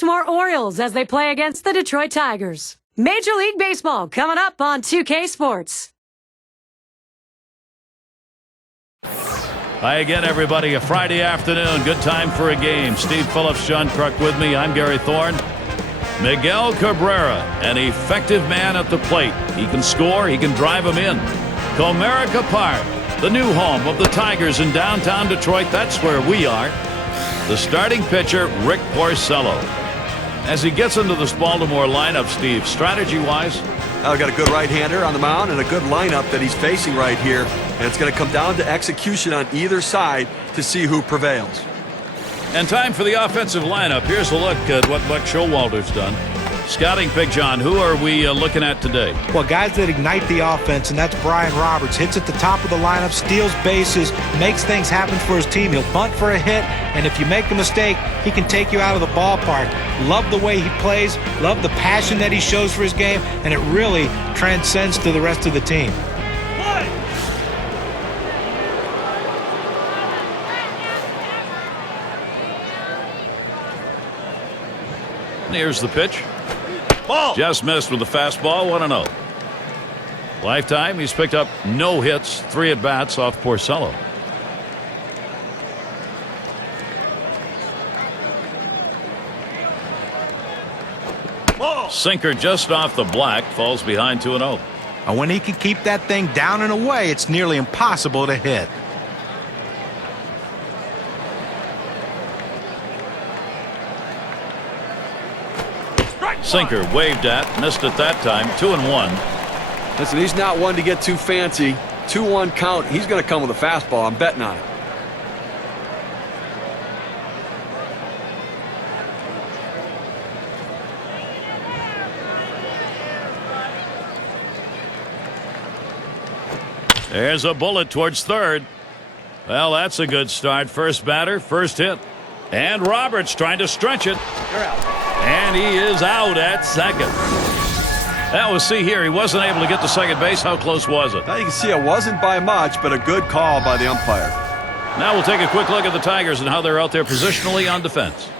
Baltimore Orioles as they play against the Detroit Tigers. Major League Baseball coming up on 2K Sports. Hi again, everybody. A Friday afternoon. Good time for a game. Steve Phillips, John Kruk with me. I'm Gary Thorne. Miguel Cabrera, an effective man at the plate. He can score. He can drive them in. Comerica Park, the new home of the Tigers in downtown Detroit. That's where we are. The starting pitcher, Rick Porcello. As he gets into this Baltimore lineup, Steve, strategy-wise? I've got a good right-hander on the mound and a good lineup that he's facing right here. And it's going to come down to execution on either side to see who prevails. And time for the offensive lineup. Here's a look at what Buck Showalter's done. Scouting pick, John, who are we looking at today? Well, guys that ignite the offense, and that's Brian Roberts. Hits at the top of the lineup, steals bases, makes things happen for his team. He'll bunt for a hit, and if you make a mistake, he can take you out of the ballpark. Love the way he plays, love the passion that he shows for his game, and it really transcends to the rest of the team. Here's the pitch. Ball. Just missed with the fastball, 1-0. Lifetime, he's picked up no hits, 3 at-bats off Porcello. Ball. Sinker just off the black, falls behind 2-0. And when he can keep that thing down and away, it's nearly impossible to hit. Sinker waved at, missed it that time, 2-1. Listen, he's not one to get too fancy. 2-1 count. He's going to come with a fastball. I'm betting on it. There's a bullet towards third. Well, that's a good start. First batter, first hit. And Roberts trying to stretch it. You're out. And he is out at second. Now we'll see here. He wasn't able to get to second base. How close was it? Now you can see it wasn't by much, but a good call by the umpire. Now we'll take a quick look at the Tigers and how they're out there positionally on defense.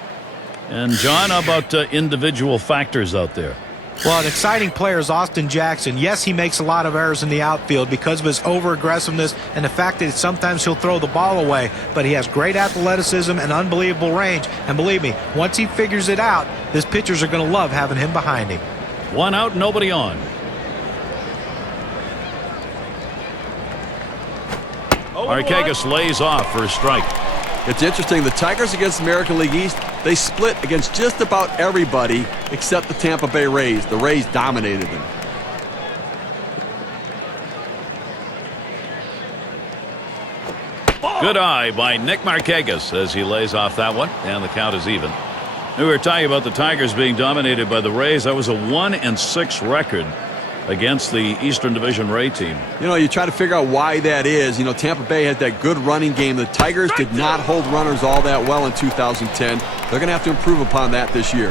And John, how about individual factors out there? Well, an exciting player is Austin Jackson. Yes, he makes a lot of errors in the outfield because of his over-aggressiveness and the fact that sometimes he'll throw the ball away. But he has great athleticism and unbelievable range. And believe me, once he figures it out, his pitchers are going to love having him behind him. 1 out, nobody on. Markakis lays off for a strike. It's interesting. The Tigers against the American League East, they split against just about everybody except the Tampa Bay Rays. The Rays dominated them. Good eye by Nick Markakis as he lays off that one, and the count is even. We were talking about the Tigers being dominated by the Rays. That was a 1-6 record against the Eastern Division Ray team. You know, you try to figure out why that is. You know, Tampa Bay had that good running game. The Tigers did not hold runners all that well in 2010. They're going to have to improve upon that this year.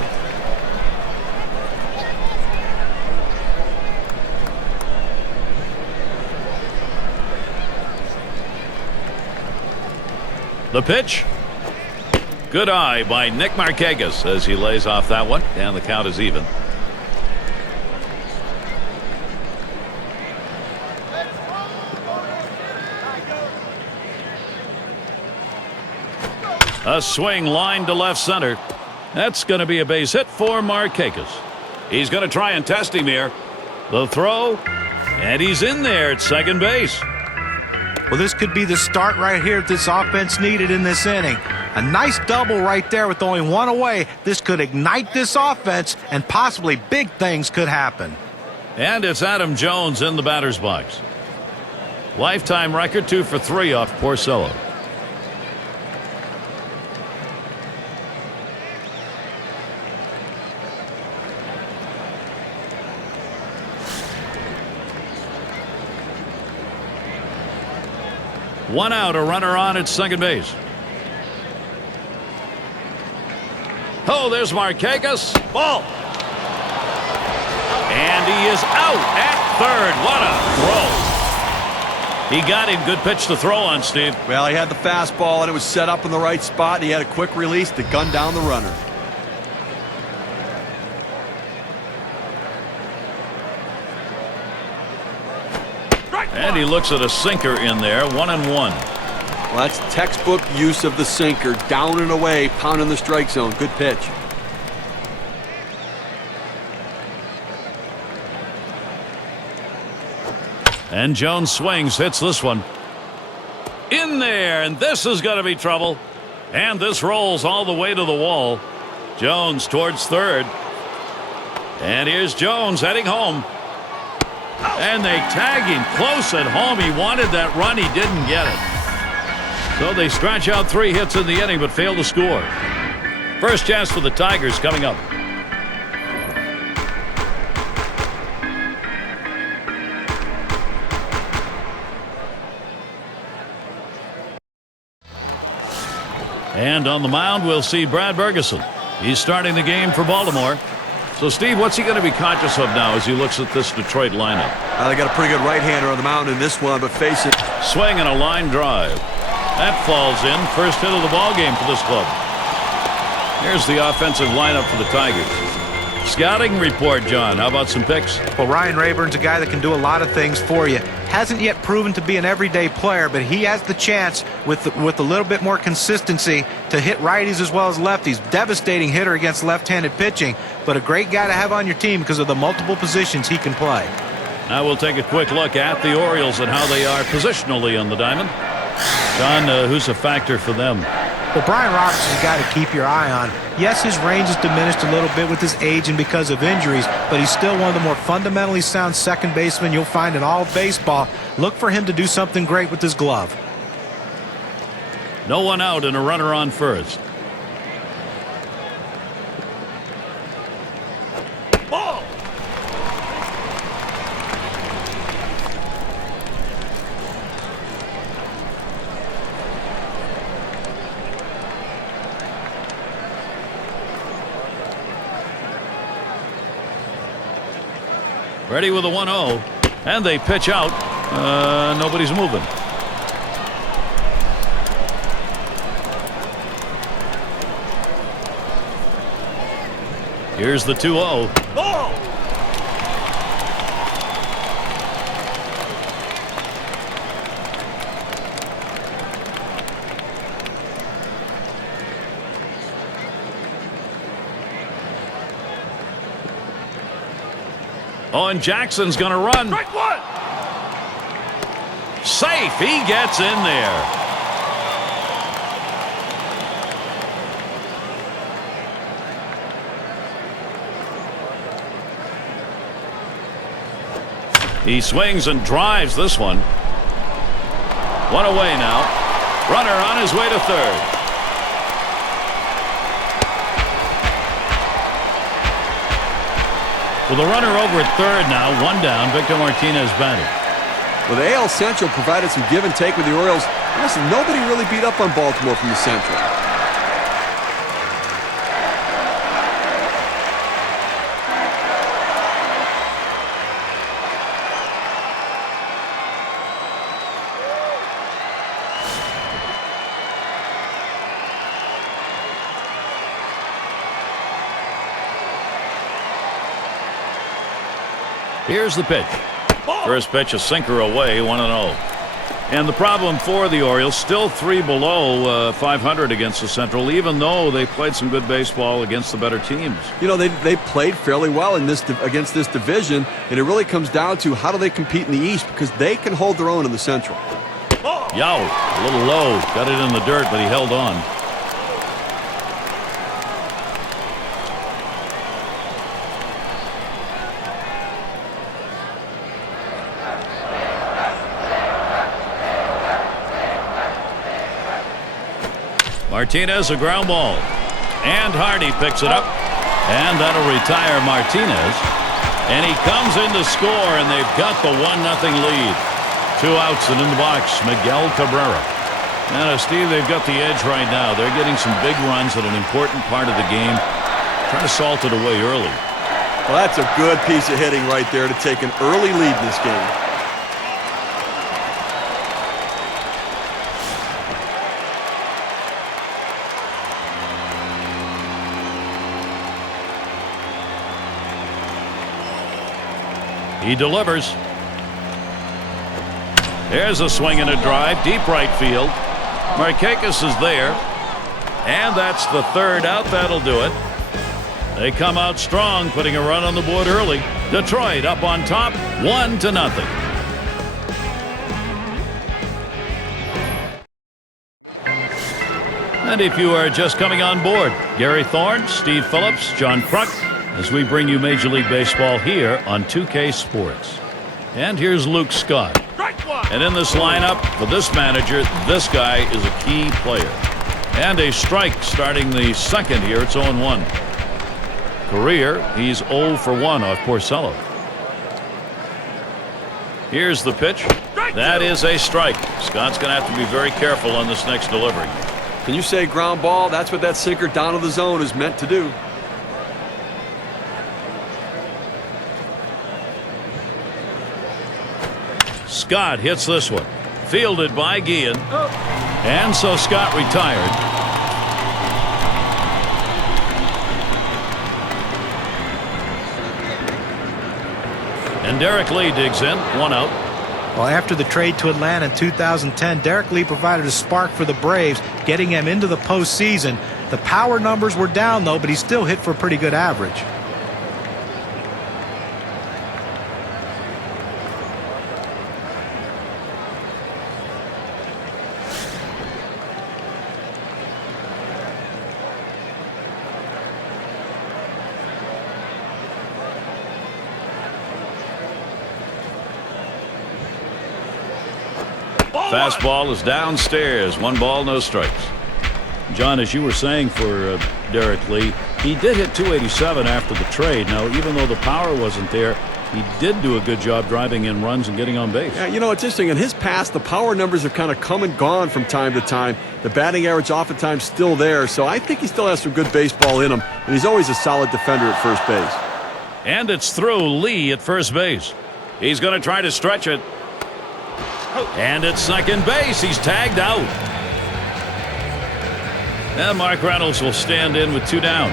The pitch. Good eye by Nick Markakis as he lays off that one, and the count is even. A swing line to left center. That's going to be a base hit for Markakis. He's going to try and test him here. The throw, and he's in there at second base. Well, this could be the start right here that this offense needed in this inning. A nice double right there with only 1 away. This could ignite this offense, and possibly big things could happen. And it's Adam Jones in the batter's box. Lifetime record 2 for 3 off Porcello. One out, a runner on at second base. Oh, there's Markakis. Ball. And he is out at third. What a throw. He got him. Good pitch to throw on, Steve. Well, he had the fastball, and it was set up in the right spot. He had a quick release to gun down the runner. And he looks at a sinker in there, 1-1. Well, that's textbook use of the sinker. Down and away, pounding the strike zone. Good pitch. And Jones swings, hits this one. In there, and this is going to be trouble. And this rolls all the way to the wall. Jones towards third. And here's Jones heading home. And they tag him close at home. He wanted that run. He didn't get it. So they scratch out 3 hits in the inning but fail to score. First chance for the Tigers coming up. And on the mound, we'll see Brad Bergeson. He's starting the game for Baltimore. So, Steve, what's he going to be conscious of now as he looks at this Detroit lineup? They got a pretty good right-hander on the mound in this one, but face it. Swing and a line drive. That falls in. First hit of the ball game for this club. Here's the offensive lineup for the Tigers. Scouting report, John. How about some picks? Well, Ryan Rayburn's a guy that can do a lot of things for you. Hasn't yet proven to be an everyday player, but he has the chance with a little bit more consistency to hit righties as well as lefties. Devastating hitter against left-handed pitching, but a great guy to have on your team because of the multiple positions he can play. Now we'll take a quick look at the Orioles and how they are positionally on the diamond. John, who's a factor for them? Well, Brian Roberts is a guy to keep your eye on. Yes, his range is diminished a little bit with his age and because of injuries, but he's still one of the more fundamentally sound second basemen you'll find in all of baseball. Look for him to do something great with his glove. No one out and a runner on first. Ball. Ready with a 1-0. And they pitch out. Nobody's moving. Here's the 2-0. Ball. Oh, and Jackson's going to run. Strike one. Safe. He gets in there. He swings and drives this one. One away now. Runner on his way to third. With a runner over at third now, 1 down, Victor Martinez batting. Well, the AL Central provided some give and take with the Orioles. Listen, nobody really beat up on Baltimore from the Central. Here's the pitch. First pitch, a sinker away, 1-0. And the problem for the Orioles, still 3 below 500 against the Central, even though they played some good baseball against the better teams. You know, they played fairly well in this against this division, and it really comes down to how do they compete in the East, because they can hold their own in the Central. Yow, a little low, got it in the dirt, but he held on. Martinez, a ground ball. And Hardy picks it up. And that'll retire Martinez. And he comes in to score, and they've got the 1-0 lead. 2 outs and in the box, Miguel Cabrera. And Steve, they've got the edge right now. They're getting some big runs at an important part of the game. Trying to salt it away early. Well, that's a good piece of hitting right there to take an early lead in this game. He delivers. There's a swing and a drive, deep right field. Markakis is there. And that's the third out. That'll do it. They come out strong, putting a run on the board early. Detroit up on top, 1-0. And if you are just coming on board, Gary Thorne, Steve Phillips, John Kruk, as we bring you Major League Baseball here on 2K Sports. And here's Luke Scott. And in this lineup, for this manager, this guy is a key player. And a strike starting the second here. It's 0-1. Career, he's 0 for 1 off Porcello. Here's the pitch. That is a strike. Scott's going to have to be very careful on this next delivery. Can you say ground ball? That's what that sinker down to the zone is meant to do. Scott hits this one. Fielded by Guillen. And so Scott retired. And Derek Lee digs in. 1 out. Well, after the trade to Atlanta in 2010, Derek Lee provided a spark for the Braves, getting him into the postseason. The power numbers were down, though, but he still hit for a pretty good average. Fastball is downstairs. 1 ball, no strikes. John, as you were saying for Derek Lee, he did hit 287 after the trade. Now, even though the power wasn't there, he did do a good job driving in runs and getting on base. Yeah, you know, it's interesting. In his past, the power numbers have kind of come and gone from time to time. The batting average oftentimes still there, so I think he still has some good baseball in him, and he's always a solid defender at first base. And it's through. Lee at first base. He's going to try to stretch it. And at second base, he's tagged out. And Mark Reynolds will stand in with 2 down.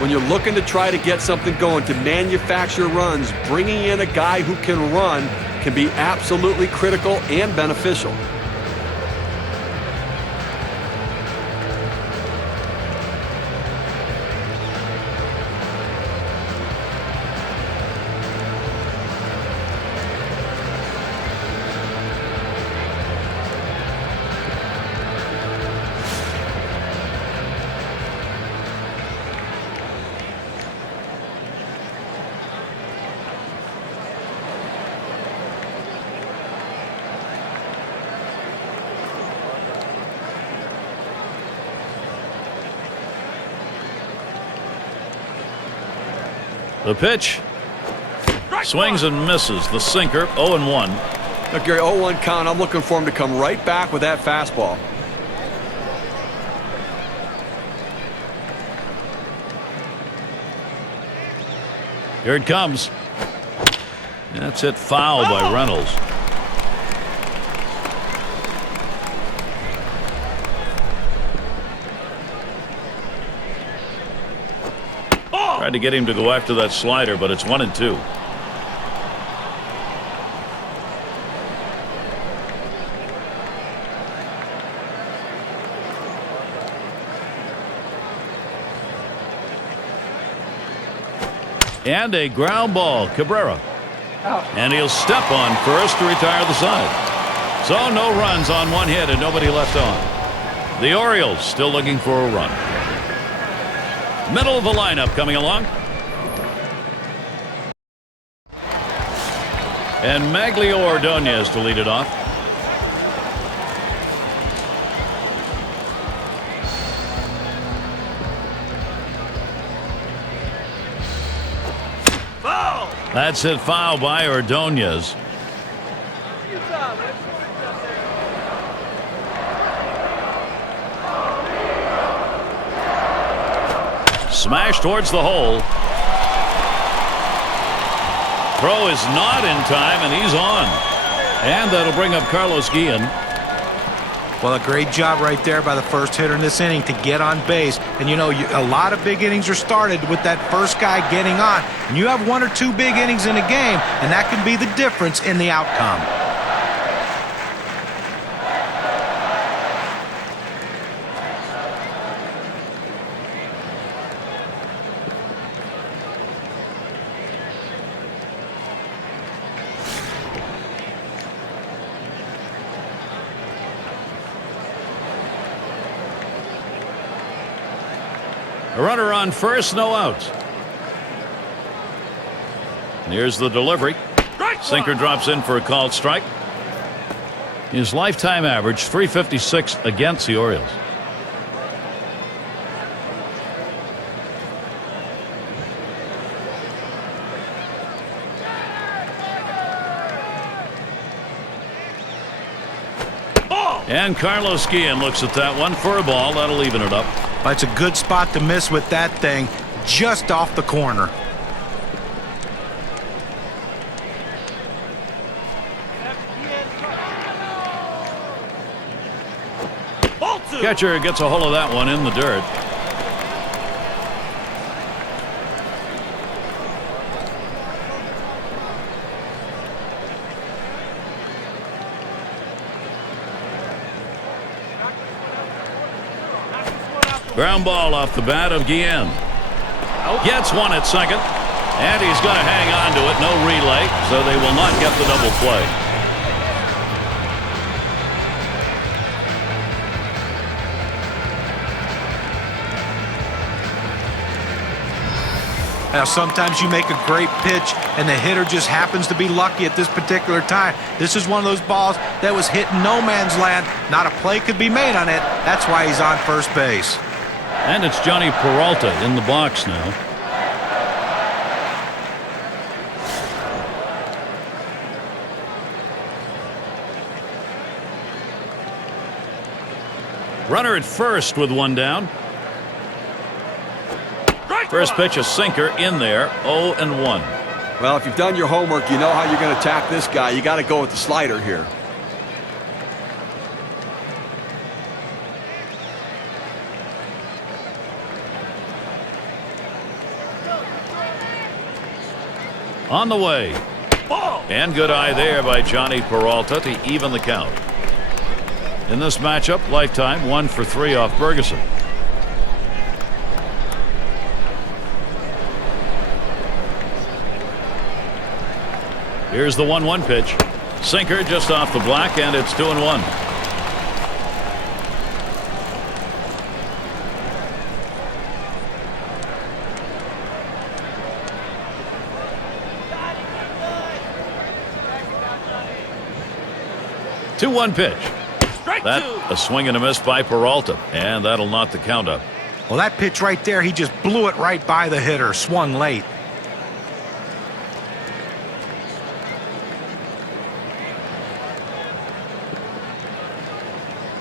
When you're looking to try to get something going, to manufacture runs, bringing in a guy who can run can be absolutely critical and beneficial. The pitch. Swings and misses. The sinker. 0-1. Now, Gary, 0-1 count. I'm looking for him to come right back with that fastball. Here it comes. That's hit foul by Reynolds. Tried to get him to go after that slider, but it's 1-2. And a ground ball. Cabrera. And he'll step on first to retire the side. So no runs on 1 hit and nobody left on. The Orioles still looking for a run. Middle of the lineup coming along. And Maglio Ordonez to lead it off. Foul! That's hit foul by Ordonez. Smash towards the hole. Throw is not in time, and he's on. And that'll bring up Carlos Guillen. Well, a great job right there by the first hitter in this inning to get on base. And, you know, a lot of big innings are started with that first guy getting on. And you have 1 or 2 big innings in a game, and that can be the difference in the outcome. A runner on first, no outs. And here's the delivery. Sinker drops in for a called strike. His lifetime average, 356 against the Orioles. And Carlos Guillen looks at that one for a ball. That'll even it up. It's a good spot to miss with that thing, just off the corner. Catcher gets a hold of that one in the dirt. Ground ball off the bat of Guillen. Gets one at second. And he's going to hang on to it. No relay, so they will not get the double play. Now, sometimes you make a great pitch, and the hitter just happens to be lucky at this particular time. This is one of those balls that was hit in no man's land. Not a play could be made on it. That's why he's on first base. And it's Johnny Peralta in the box now. Runner at first with one down. First pitch, a sinker in there, 0-1. Well, if you've done your homework, you know how you're going to attack this guy. You got to go with the slider here. On the way. And good eye there by Johnny Peralta to even the count. In this matchup, lifetime 1 for 3 off Ferguson. Here's the 1-1 pitch. Sinker just off the black, and it's 2-1. Two-one pitch. That a swing and a miss by Peralta, and that'll knock the count up. Well, that pitch right there, he just blew it right by the hitter, swung late.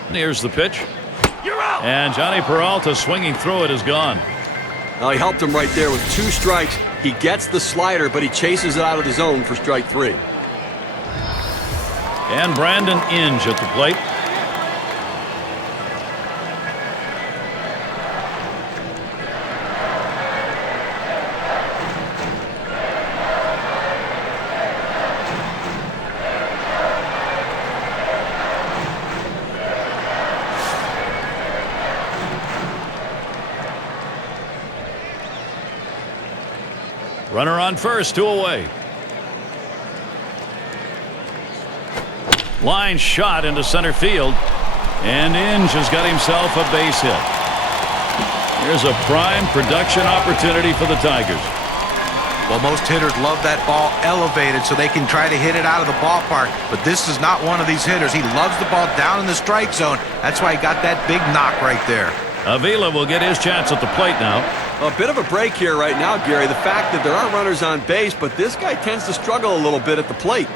And here's the pitch. You're out. And Johnny Peralta swinging through it is gone. Well, he helped him right there with 2 strikes. He gets the slider, but he chases it out of the zone for strike 3. And Brandon Inge at the plate. Runner on first, 2 away. Line shot into center field, and Inge has got himself a base hit. Here's a prime production opportunity for the Tigers. Well, most hitters love that ball elevated so they can try to hit it out of the ballpark, but this is not one of these hitters. He loves the ball down in the strike zone. That's why he got that big knock right there. Avila will get his chance at the plate now. A bit of a break here right now, Gary. The fact that there are runners on base, but this guy tends to struggle a little bit at the plate.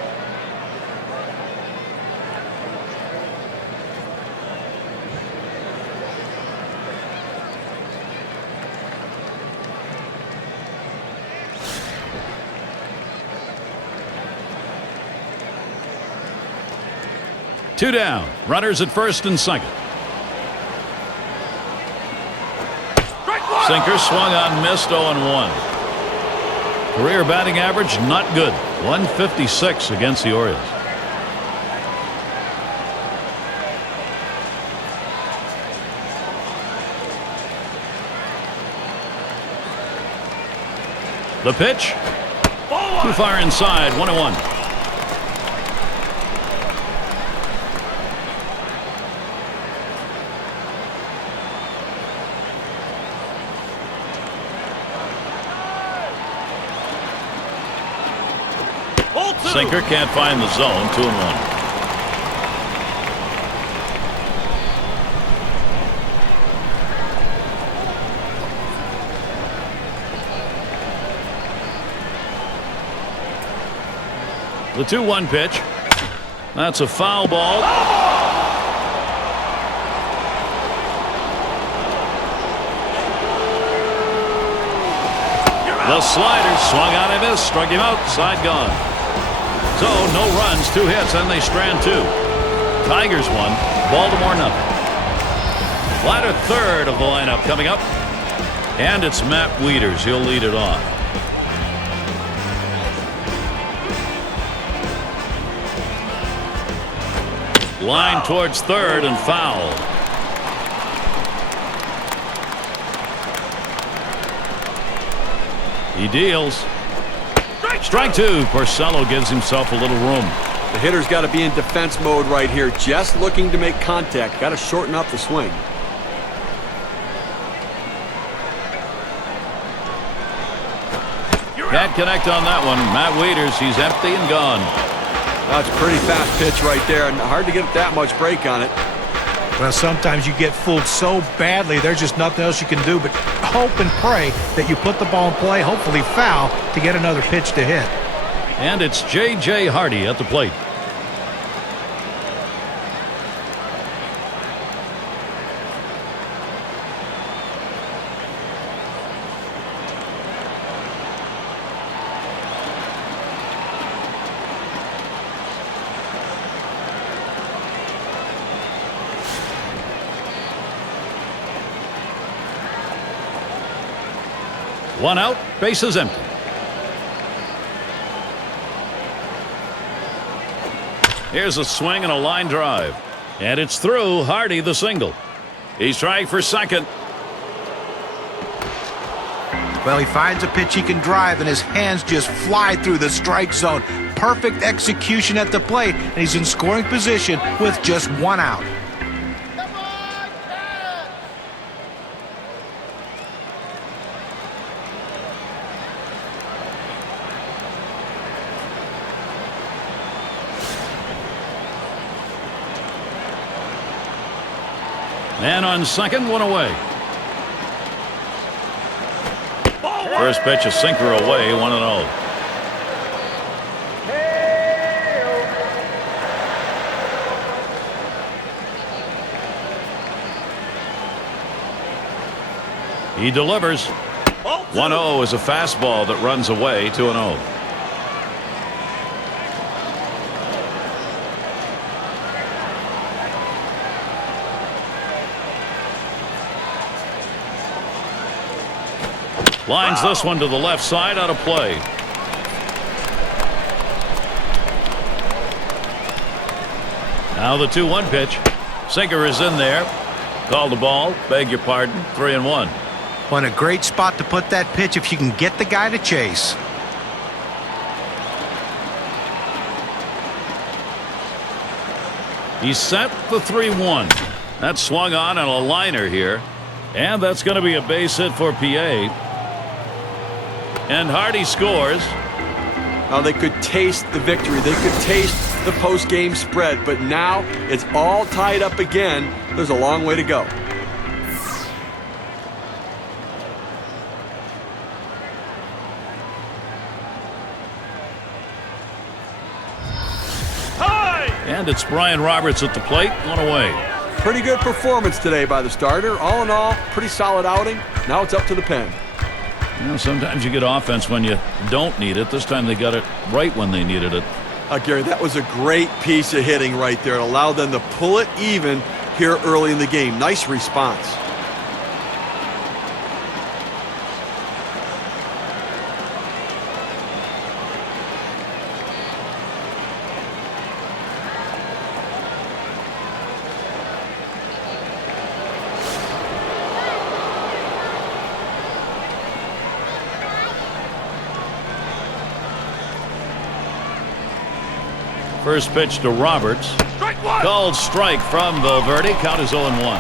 Two down. Runners at first and second. Sinker swung on, missed, 0-1. Career batting average not good, 156 against the Orioles. The pitch too far inside, 1-1. Sinker can't find the zone. 2-1. The 2-1 pitch. That's a foul ball. The slider swung on and missed. Struck him out. Side gone. So no runs, 2 hits, and they strand 2. Tigers 1, Baltimore nothing. Latter third of the lineup coming up. And it's Matt Wieters. He'll lead it off. Line towards third and foul. He deals. Strike 2. Porcello gives himself a little room. The hitter's got to be in defense mode right here, just looking to make contact. Got to shorten up the swing. Can't connect on that one. Matt Wieters, he's empty and gone. That's a pretty fast pitch right there, and hard to get that much break on it. Well, sometimes you get fooled so badly, there's just nothing else you can do but hope and pray that you put the ball in play, hopefully foul, to get another pitch to hit. And it's J.J. Hardy at the plate. One out, bases empty. Here's a swing and a line drive. And it's through. Hardy the single. He's trying for second. Well, he finds a pitch he can drive, and his hands just fly through the strike zone. Perfect execution at the plate, and he's in scoring position with just 1 out. And on second, 1 away. First pitch, a sinker away, 1-0. He delivers. 1-0 is a fastball that runs away, 2-0. Lines this one to the left side, out of play. Now the 2-1 pitch. Sinker is in there. Called the ball. Beg your pardon. 3-1. On a great spot to put that pitch if you can get the guy to chase. He set the 3-1. That swung on a liner here. And that's going to be a base hit for PA. And Hardy scores. Now they could taste the victory. They could taste the post-game spread. But now it's all tied up again. There's a long way to go. And it's Brian Roberts at the plate, 1 away. Pretty good performance today by the starter. All in all, pretty solid outing. Now it's up to the pen. You know, sometimes you get offense when you don't need it. This time they got it right when they needed it. Gary, that was a great piece of hitting right there. It allowed them to pull it even here early in the game. Nice response. First pitch to Roberts. Strike 1. Called strike from Valverde. Count is 0-1.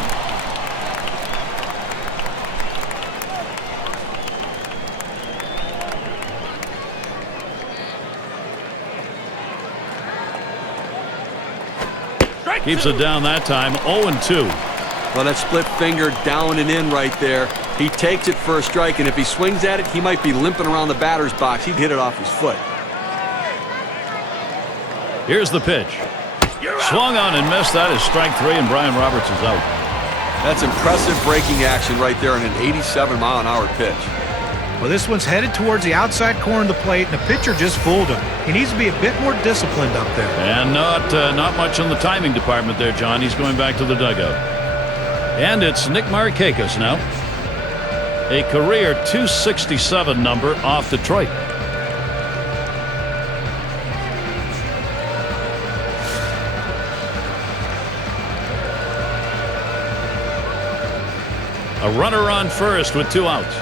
Keeps it down that time, 0-2. Well, that split finger down and in right there. He takes it for a strike, and if he swings at it, he might be limping around the batter's box. He'd hit it off his foot. Here's the pitch. Swung on and missed. That is strike 3, and Brian Roberts is out. That's impressive breaking action right there on an 87-mile-an-hour pitch. Well, this one's headed towards the outside corner of the plate, and the pitcher just fooled him. He needs to be a bit more disciplined up there. And not much in the timing department there, John. He's going back to the dugout. And it's Nick Markakis now. A career .267 number off Detroit. A runner on first with 2 outs.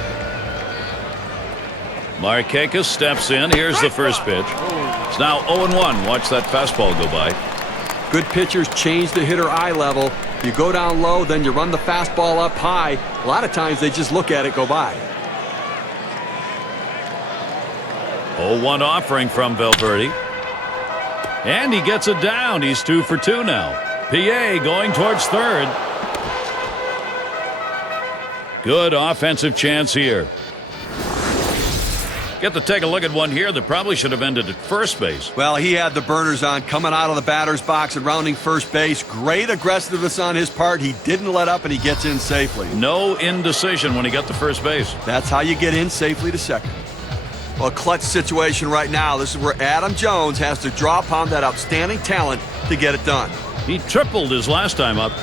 Markakis steps in. Here's the first pitch. It's now 0-1. Watch that fastball go by. Good pitchers change the hitter eye level. You go down low, then you run the fastball up high. A lot of times they just look at it go by. 0-1 offering from Valverde. And he gets it down. He's 2 for 2 now. PA going towards third. Good offensive chance here. Get to take a look at one here that probably should have ended at first base. Well, he had the burners on coming out of the batter's box and rounding first base. Great aggressiveness on his part. He didn't let up, and he gets in safely. No indecision when he got to first base. That's how you get in safely to second. Well, clutch situation right now. This is where Adam Jones has to draw upon that outstanding talent to get it done. He tripled his last time up.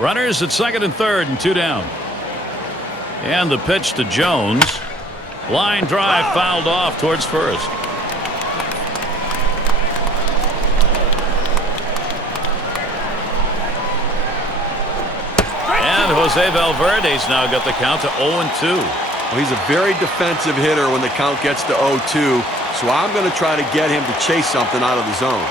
Runners at second and third and 2 down. And the pitch to Jones. Line drive fouled off towards first. And Jose Valverde's now got the count to 0-2. Well, he's a very defensive hitter when the count gets to 0-2, so I'm going to try to get him to chase something out of the zone.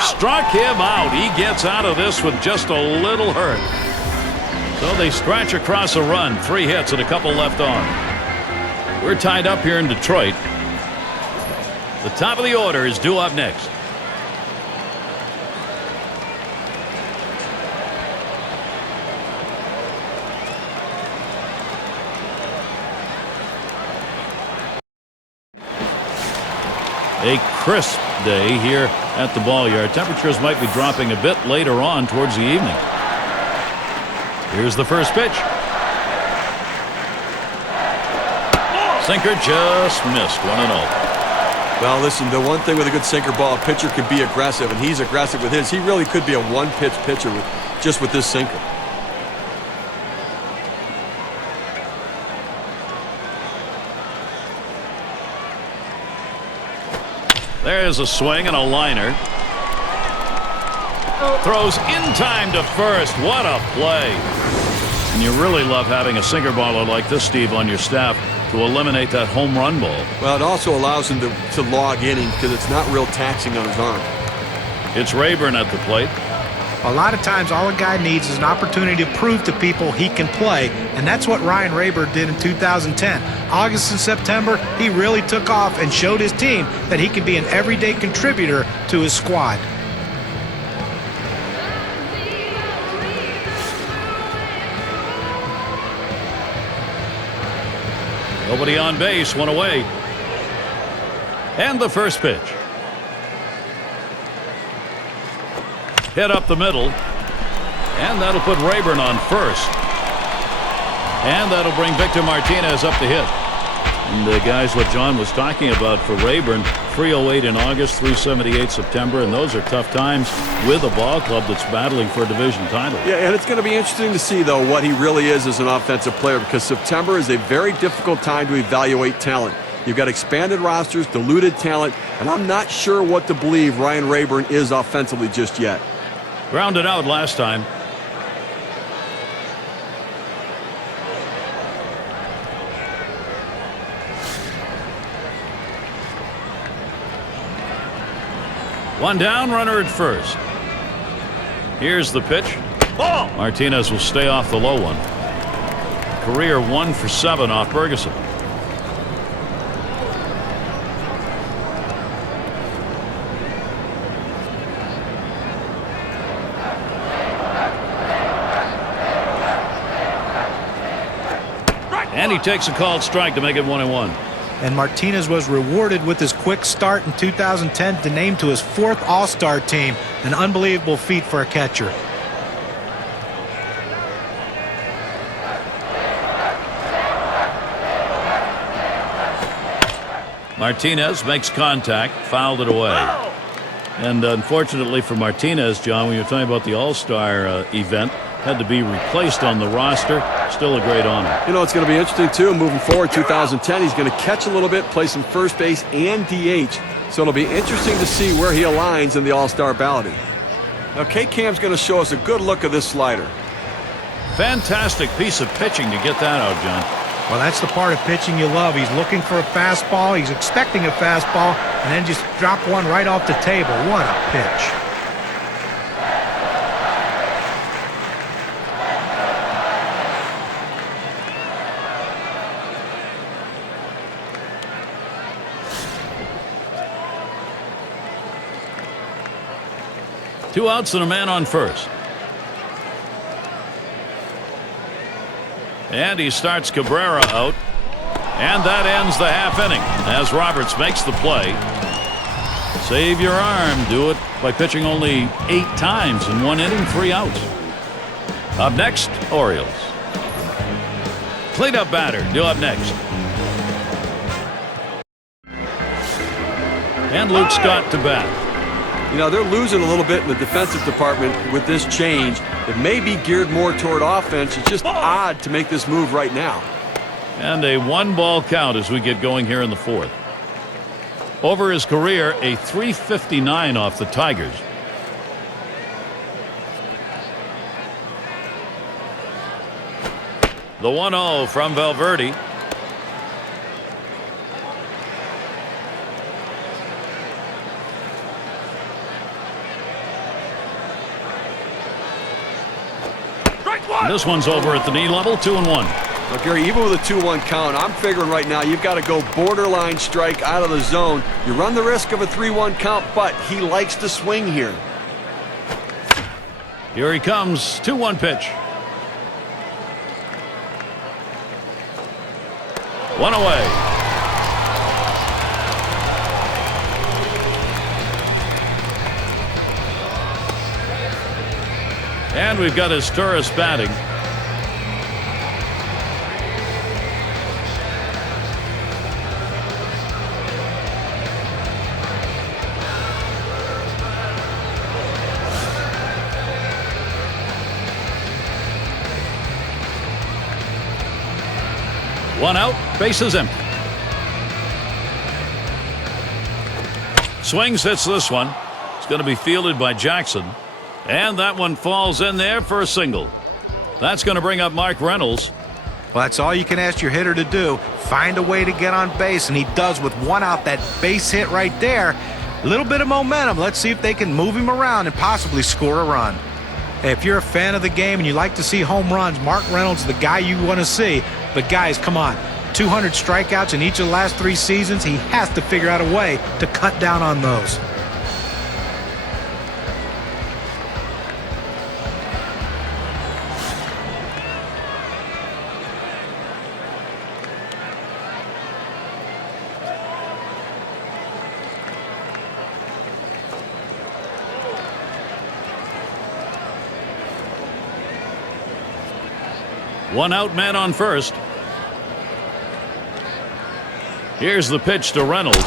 Struck him out. He gets out of this with just a little hurt. So they scratch across a run. 3 hits and a couple left on. We're tied up here in Detroit. The top of the order is due up next. A crisp day here at the ball yard. Temperatures might be dropping a bit later on towards the evening. Here's the first pitch. Sinker just missed. 1-0. Well, listen, the one thing with a good sinker ball, a pitcher can be aggressive, and he's aggressive with his. He really could be a one-pitch pitcher with this sinker. There's a swing and a liner. Throws in time to first. What a play. And you really love having a sinker baller like this, Steve, on your staff to eliminate that home run ball. Well, it also allows him to log innings because it's not real taxing on his arm. It's Rayburn at the plate. A lot of times all a guy needs is an opportunity to prove to people he can play, and that's what Ryan Rayburn did in 2010. August and September, he really took off and showed his team that he can be an everyday contributor to his squad. Nobody on base, 1 away. And the first pitch. Hit up the middle. And that'll put Rayburn on first. And that'll bring Victor Martinez up to hit. And guys, what John was talking about for Rayburn, 308 in August, 378 September, and those are tough times with a ball club that's battling for a division title. Yeah, and it's going to be interesting to see, though, what he really is as an offensive player, because September is a very difficult time to evaluate talent. You've got expanded rosters, diluted talent, and I'm not sure what to believe Ryan Rayburn is offensively just yet. Grounded out last time. One down, runner at first. Here's the pitch. Martinez will stay off the low one. Career 1 for 7 off Ferguson. And he takes a called strike to make it 1-1. And Martinez was rewarded with his quick start in 2010 to name to his 4th All-Star team. An unbelievable feat for a catcher. Martinez makes contact, fouled it away. And unfortunately for Martinez, John, when you're talking about the All-Star event, had to be replaced on the roster. Still a great honor. You know, it's going to be interesting, too, moving forward. 2010, he's going to catch a little bit, play some first base and DH. So it'll be interesting to see where he aligns in the All-Star balloting. Now, K-Cam's going to show us a good look of this slider. Fantastic piece of pitching to get that out, John. Well, that's the part of pitching you love. He's looking for a fastball. He's expecting a fastball, and then just drop one right off the table. What a pitch. Two outs and a man on first. And he starts Cabrera out. And that ends the half inning as Roberts makes the play. Save your arm. Do it by pitching only 8 times in 1 inning, 3 outs. Up next, Orioles. Cleanup batter due up next. And Luke Scott to bat. You know, they're losing a little bit in the defensive department with this change. It may be geared more toward offense. It's just odd to make this move right now. And a 1-ball count as we get going here in the 4th. Over his career, a .359 off the Tigers. The 1-0 from Valverde. This one's over at the knee level, 2-1. Now, Gary, even with a 2-1 count, I'm figuring right now you've got to go borderline strike out of the zone. You run the risk of a 3-1 count, but he likes to swing here. Here he comes, 2-1 pitch. 1 away. And we've got his tourist batting. One out, bases empty. Swings, hits this one. It's going to be fielded by Jackson. And that one falls in there for a single. That's going to bring up Mark Reynolds. Well, that's all you can ask your hitter to do. Find a way to get on base, and he does with 1 out. That base hit right there. A little bit of momentum. Let's see if they can move him around and possibly score a run. Hey, if you're a fan of the game and you like to see home runs, Mark Reynolds is the guy you want to see. But guys, come on. 200 strikeouts in each of the last 3 seasons. He has to figure out a way to cut down on those. One out, man on first. Here's the pitch to Reynolds.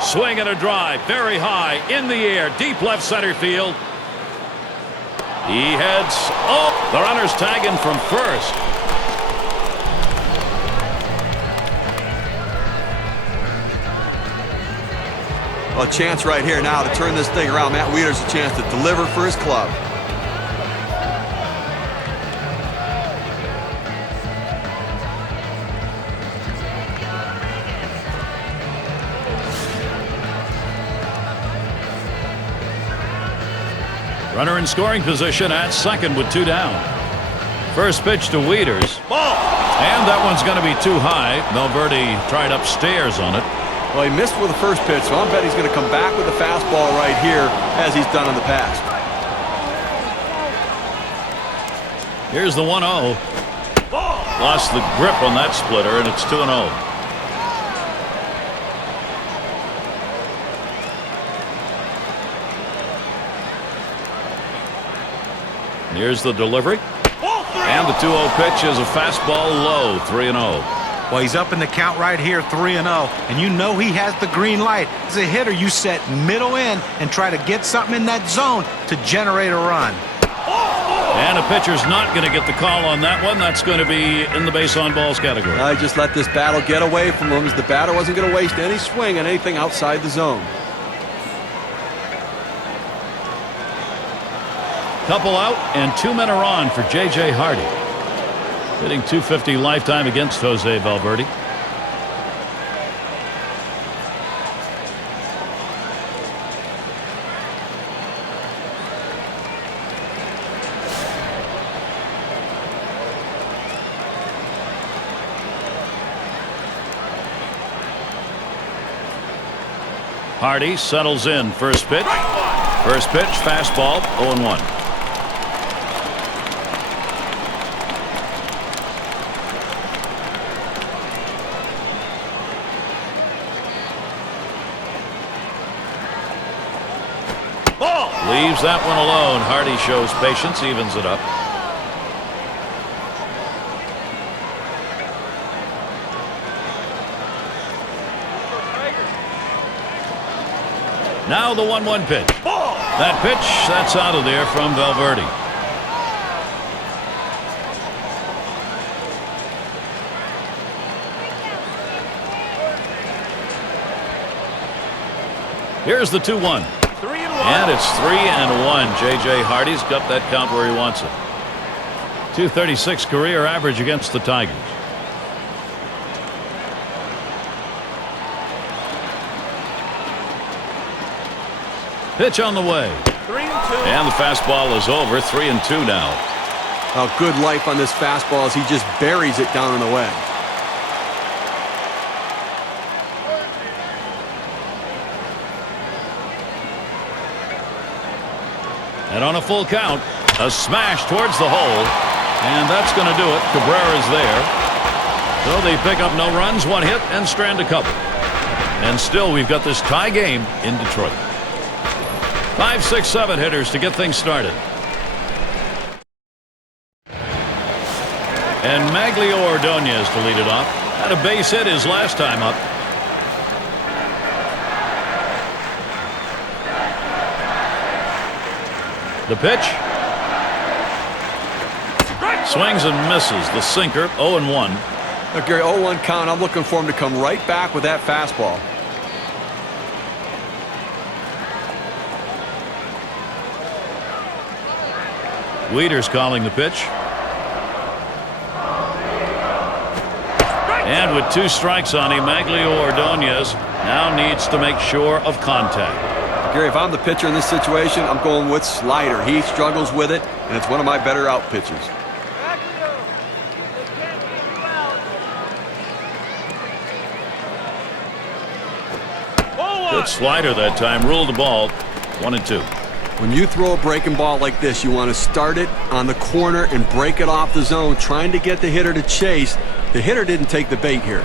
Swing and a drive, very high, in the air, deep left center field. He heads up. The runner's tagging from first. Well, a chance right here now to turn this thing around. Matt Wieters a chance to deliver for his club. Runner in scoring position at second with 2 down. First pitch to Wieters. Ball. And that one's going to be too high. Valverde tried upstairs on it. Well, he missed with the first pitch, so I'll bet he's going to come back with the fastball right here as he's done in the past. Here's the 1-0. Lost the grip on that splitter, and it's 2-0. Here's the delivery. And the 2-0 pitch is a fastball low, 3-0. Well, he's up in the count right here, 3-0, and you know he has the green light. As a hitter, you set middle in and try to get something in that zone to generate a run. And a pitcher's not going to get the call on that one. That's going to be in the base on balls category. I just let this battle get away from him as the batter wasn't going to waste any swing on anything outside the zone. Couple out, and 2 men are on for J.J. Hardy. Hitting .250 lifetime against Jose Valverde. Hardy settles in. First pitch. First pitch, fastball, 0-1. Leaves that one alone. Hardy shows patience, evens it up. Now the 1-1 pitch. That pitch, that's out of there from Valverde. Here's the 2-1. And it's 3-1. J.J. Hardy's got that count where he wants it. .236 career average against the Tigers. Pitch on the way. 3-2. And the fastball is over. 3-2 now. Oh, good life on this fastball as he just buries it down and away. And on a full count, a smash towards the hole. And that's going to do it. Cabrera's there. So they pick up no runs, 1 hit, and strand a couple. And still, we've got this tie game in Detroit. 5, 6, 7 hitters to get things started. And Maglio Ordonez to lead it off. Had a base hit his last time up. The pitch. Swings and misses. The sinker, 0-1. Look, Gary, 0-1 count. I'm looking for him to come right back with that fastball. Wieters calling the pitch. And with 2 strikes on him, Maglio Ordonez now needs to make sure of contact. Gary, if I'm the pitcher in this situation, I'm going with slider. He struggles with it, and it's one of my better out pitches. Good slider that time. Ruled the ball. 1-2. When you throw a breaking ball like this, you want to start it on the corner and break it off the zone, trying to get the hitter to chase. The hitter didn't take the bait here.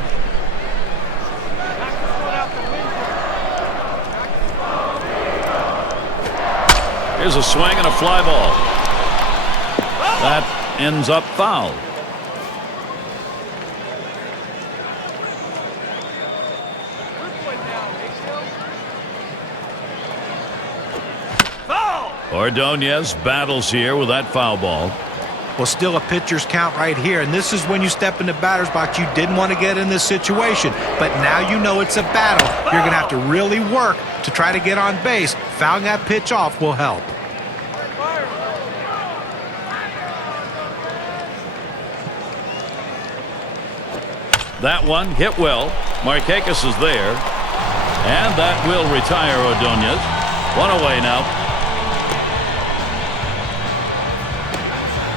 Here's a swing and a fly ball. That ends up foul. Ordonez battles here with that foul ball. Well, still a pitcher's count right here, and this is when you step in the batter's box. You didn't want to get in this situation, but now you know it's a battle. You're going to have to really work to try to get on base. Fouling that pitch off will help. That one hit well. Markakis is there, and that will retire Ordonez. 1 away now.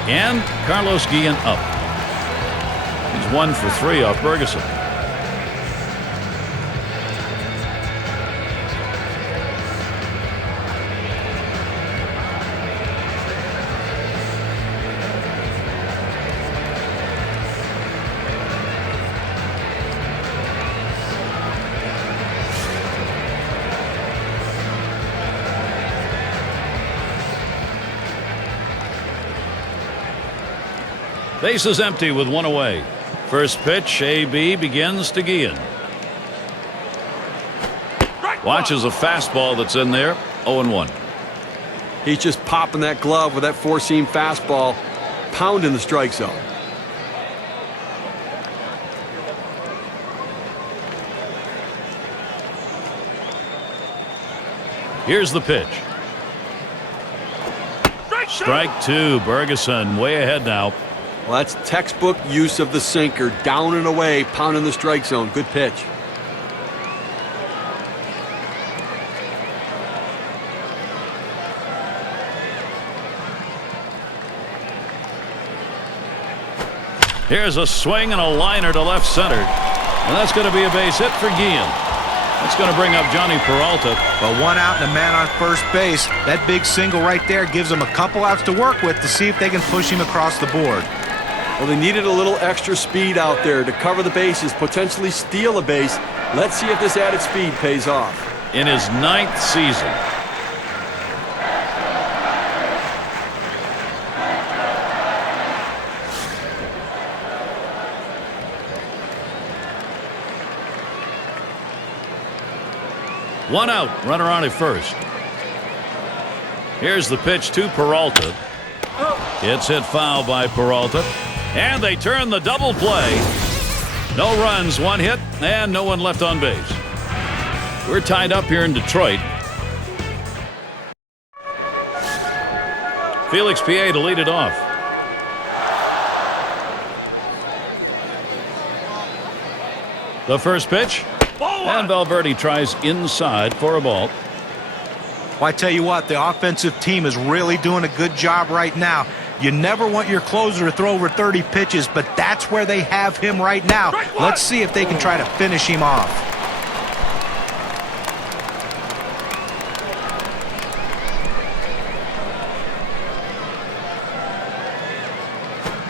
And Carlos Guillen up. He's 1 for 3 off Bergeson. Base is empty with 1 away. First pitch, AB begins to Guillen. Watches a fastball that's in there, 0-1. He's just popping that glove with that four-seam fastball, pounding the strike zone. Here's the pitch. Strike 2, Bergeson way ahead now. Well, that's textbook use of the sinker, down and away, pounding the strike zone. Good pitch. Here's a swing and a liner to left center. And that's going to be a base hit for Guillen. That's going to bring up Johnny Peralta. Well, 1 out and a man on first base. That big single right there gives them a couple outs to work with to see if they can push him across the board. Well, they needed a little extra speed out there to cover the bases, potentially steal a base. Let's see if this added speed pays off. In his 9th season. One out, runner on at first. Here's the pitch to Peralta. It's hit foul by Peralta. And they turn the double play. No runs, 1 hit, and no one left on base. We're tied up here in Detroit. Felix Piet to lead it off. The first pitch. And Valverde tries inside for a ball. Well, I tell you what, the offensive team is really doing a good job right now. You never want your closer to throw over 30 pitches, but that's where they have him right now. Let's see if they can try to finish him off.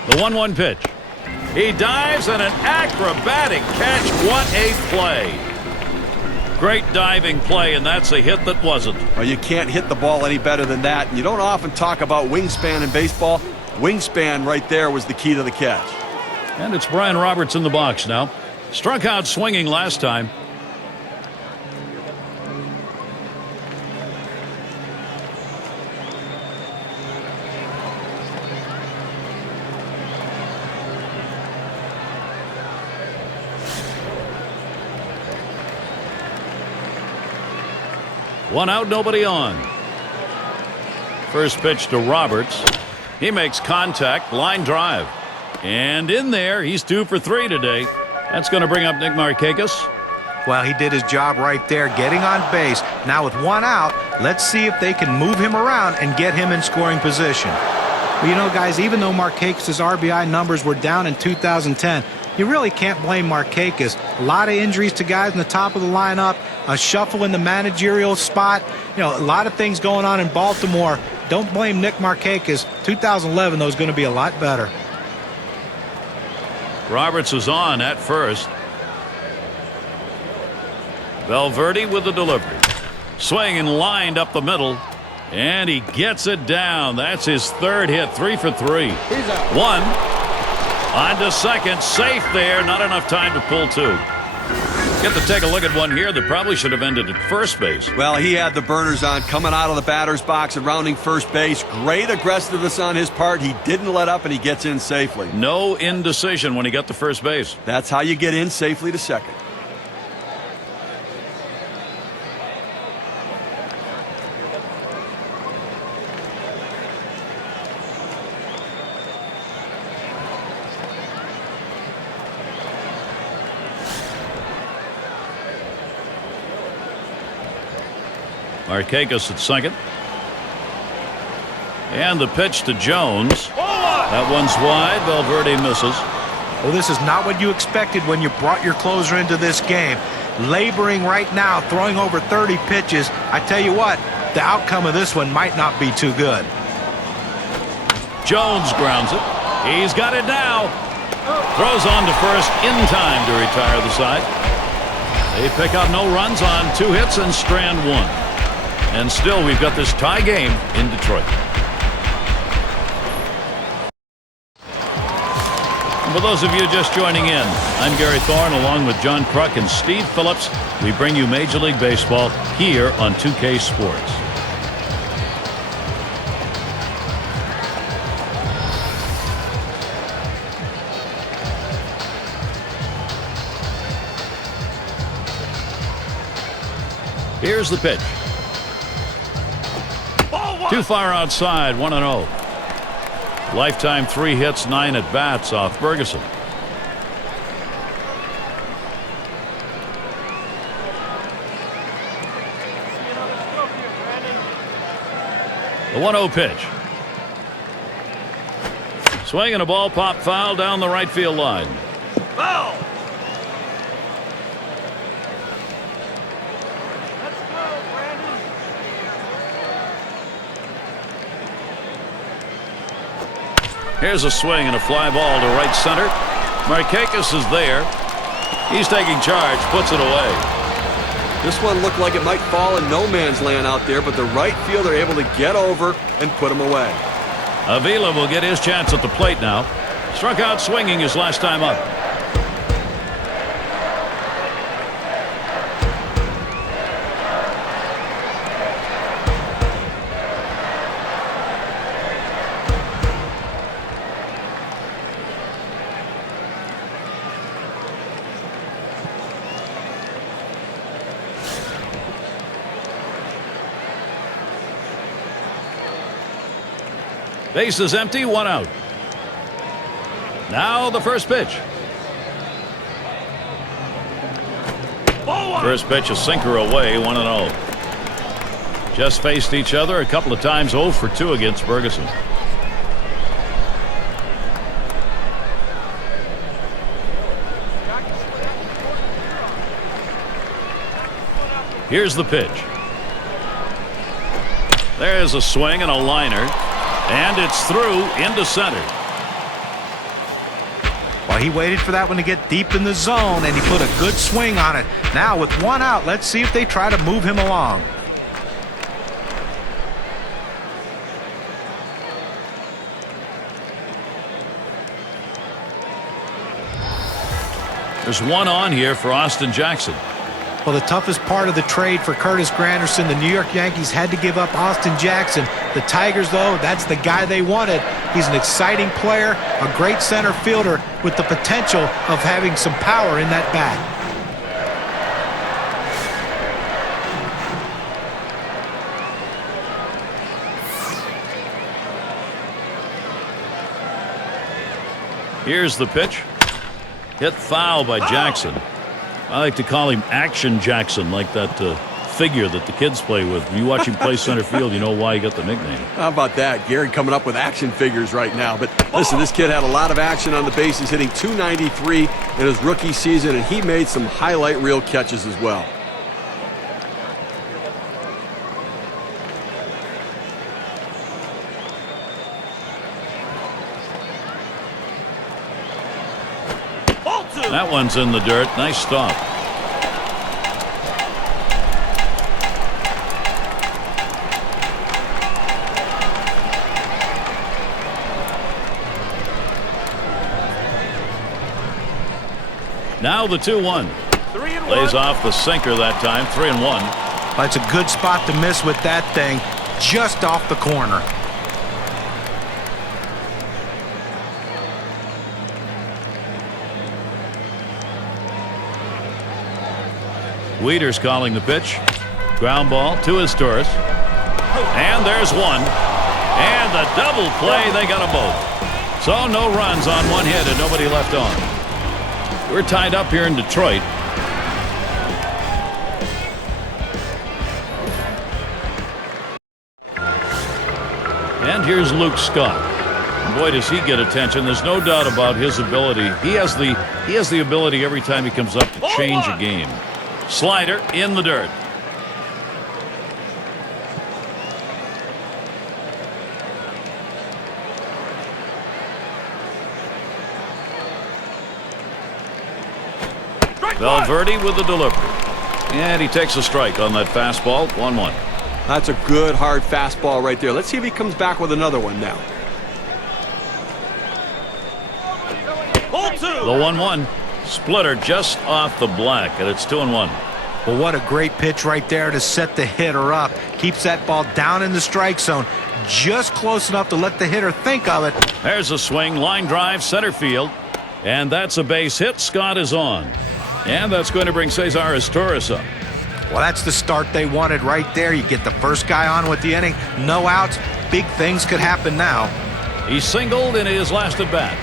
The 1-1 pitch. He dives and an acrobatic catch. What a play. Great diving play, and that's a hit that wasn't. Well, you can't hit the ball any better than that. And you don't often talk about wingspan in baseball. Wingspan right there was the key to the catch. And it's Brian Roberts in the box now. Struck out swinging last time. One out, nobody on. First pitch to Roberts. He makes contact, line drive. And in there, he's 2 for 3 today. That's going to bring up Nick Markakis. Well, he did his job right there, getting on base. Now with 1 out, let's see if they can move him around and get him in scoring position. Well, you know, guys, even though Markakis' RBI numbers were down in 2010, you really can't blame Markakis. A lot of injuries to guys in the top of the lineup, a shuffle in the managerial spot. You know, a lot of things going on in Baltimore. Don't blame Nick Markakis. 2011, though, is going to be a lot better. Roberts is on at first. Valverde with the delivery. Swing and lined up the middle. And he gets it down. That's his 3rd hit, 3 for 3. He's out. 1. On to second, safe there. Not enough time to pull 2. Get to take a look at one here that probably should have ended at first base. Well, he had the burners on coming out of the batter's box and rounding first base. Great aggressiveness on his part. He didn't let up, and he gets in safely. No indecision when he got to first base. That's how you get in safely to second. Markakis at second. And the pitch to Jones. That one's wide. Valverde misses. Well, this is not what you expected when you brought your closer into this game. Laboring right now, throwing over 30 pitches. I tell you what, the outcome of this one might not be too good. Jones grounds it. He's got it now. Throws on to first in time to retire the side. They pick up no runs on 2 hits and strand 1. And still we've got this tie game in Detroit. And for those of you just joining in, I'm Gary Thorne along with John Kruk and Steve Phillips. We bring you Major League Baseball here on 2K Sports. Here's the pitch. Too far outside, 1-0. Lifetime 3 hits, 9 at bats off Ferguson. The 1-0 pitch. Swing and a ball pop foul down the right field line. Foul! Here's a swing and a fly ball to right center. Markakis is there. He's taking charge, puts it away. This one looked like it might fall in no man's land out there, but the right fielder able to get over and put him away. Avila will get his chance at the plate now. Struck out swinging his last time up. Base is empty, 1 out. Now the first pitch. First pitch, a sinker away, 1-0. Just faced each other a couple of times, 0 for 2 against Ferguson. Here's the pitch. There's a swing and a liner. And it's through into center. Well, he waited for that one to get deep in the zone, and he put a good swing on it. Now, with 1 out, let's see if they try to move him along. There's 1 on here for Austin Jackson. Well, the toughest part of the trade for Curtis Granderson, the New York Yankees had to give up Austin Jackson. The Tigers, though, that's the guy they wanted. He's an exciting player, a great center fielder with the potential of having some power in that bat. Here's the pitch. Hit foul by Jackson. I like to call him Action Jackson, like that figure that the kids play with. When you watch him play center field, you know why he got the nickname. How about that? Gary coming up with action figures right now. But listen, this kid had a lot of action on the bases, hitting .293 in his rookie season, and he made some highlight reel catches as well. That one's in the dirt. Nice stop. Now the 2-1. Lays off the sinker that time. 3-1. That's a good spot to miss with that thing, just off the corner. Weeder's calling the pitch. Ground ball to his Torres. And there's one. And the double play, they got them both. So no runs on 1 hit and nobody left on. We're tied up here in Detroit. And here's Luke Scott. Boy, does he get attention. There's no doubt about his ability. He has the ability every time he comes up to change a game. Slider in the dirt. Valverde with the delivery. And he takes a strike on that fastball. 1-1. That's a good, hard fastball right there. Let's see if he comes back with another one now. The 1-1. Splitter just off the black, and it's 2-1. Well, what a great pitch right there to set the hitter up. Keeps that ball down in the strike zone, just close enough to let the hitter think of it. There's a swing, line drive, center field. And that's a base hit. Scott is on. And that's going to bring Cesar Torres up. Well, that's the start they wanted right there. You get the first guy on with the inning, no outs. Big things could happen now. He singled in his last at bat.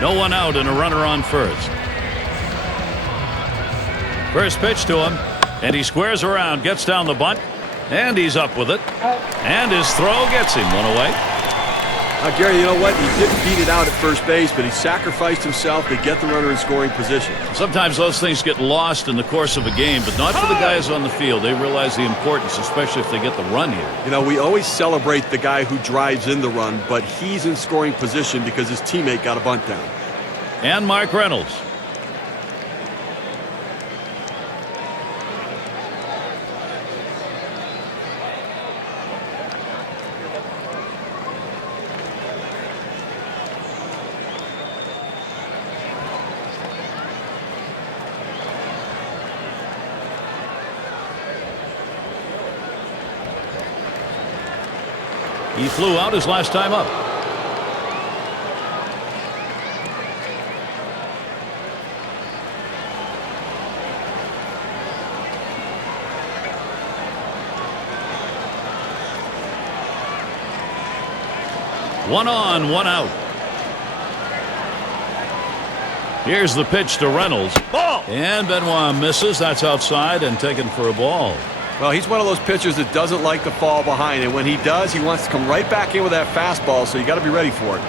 No one out and a runner on first. First pitch to him, and he squares around, gets down the bunt, and he's up with it. And his throw gets him one away. Gary, you know what? He didn't beat it out at first base, but he sacrificed himself to get the runner in scoring position. Sometimes those things get lost in the course of a game, but not for the guys on the field. They realize the importance, especially if they get the run here. You know, we always celebrate the guy who drives in the run, but he's in scoring position because his teammate got a bunt down. And Mark Reynolds. He flew out his last time up. One on, one out. Here's the pitch to Reynolds. Ball. And Benoit misses. That's outside and taken for a ball. Well, he's one of those pitchers that doesn't like to fall behind, and when he does, he wants to come right back in with that fastball, so you got to be ready for it.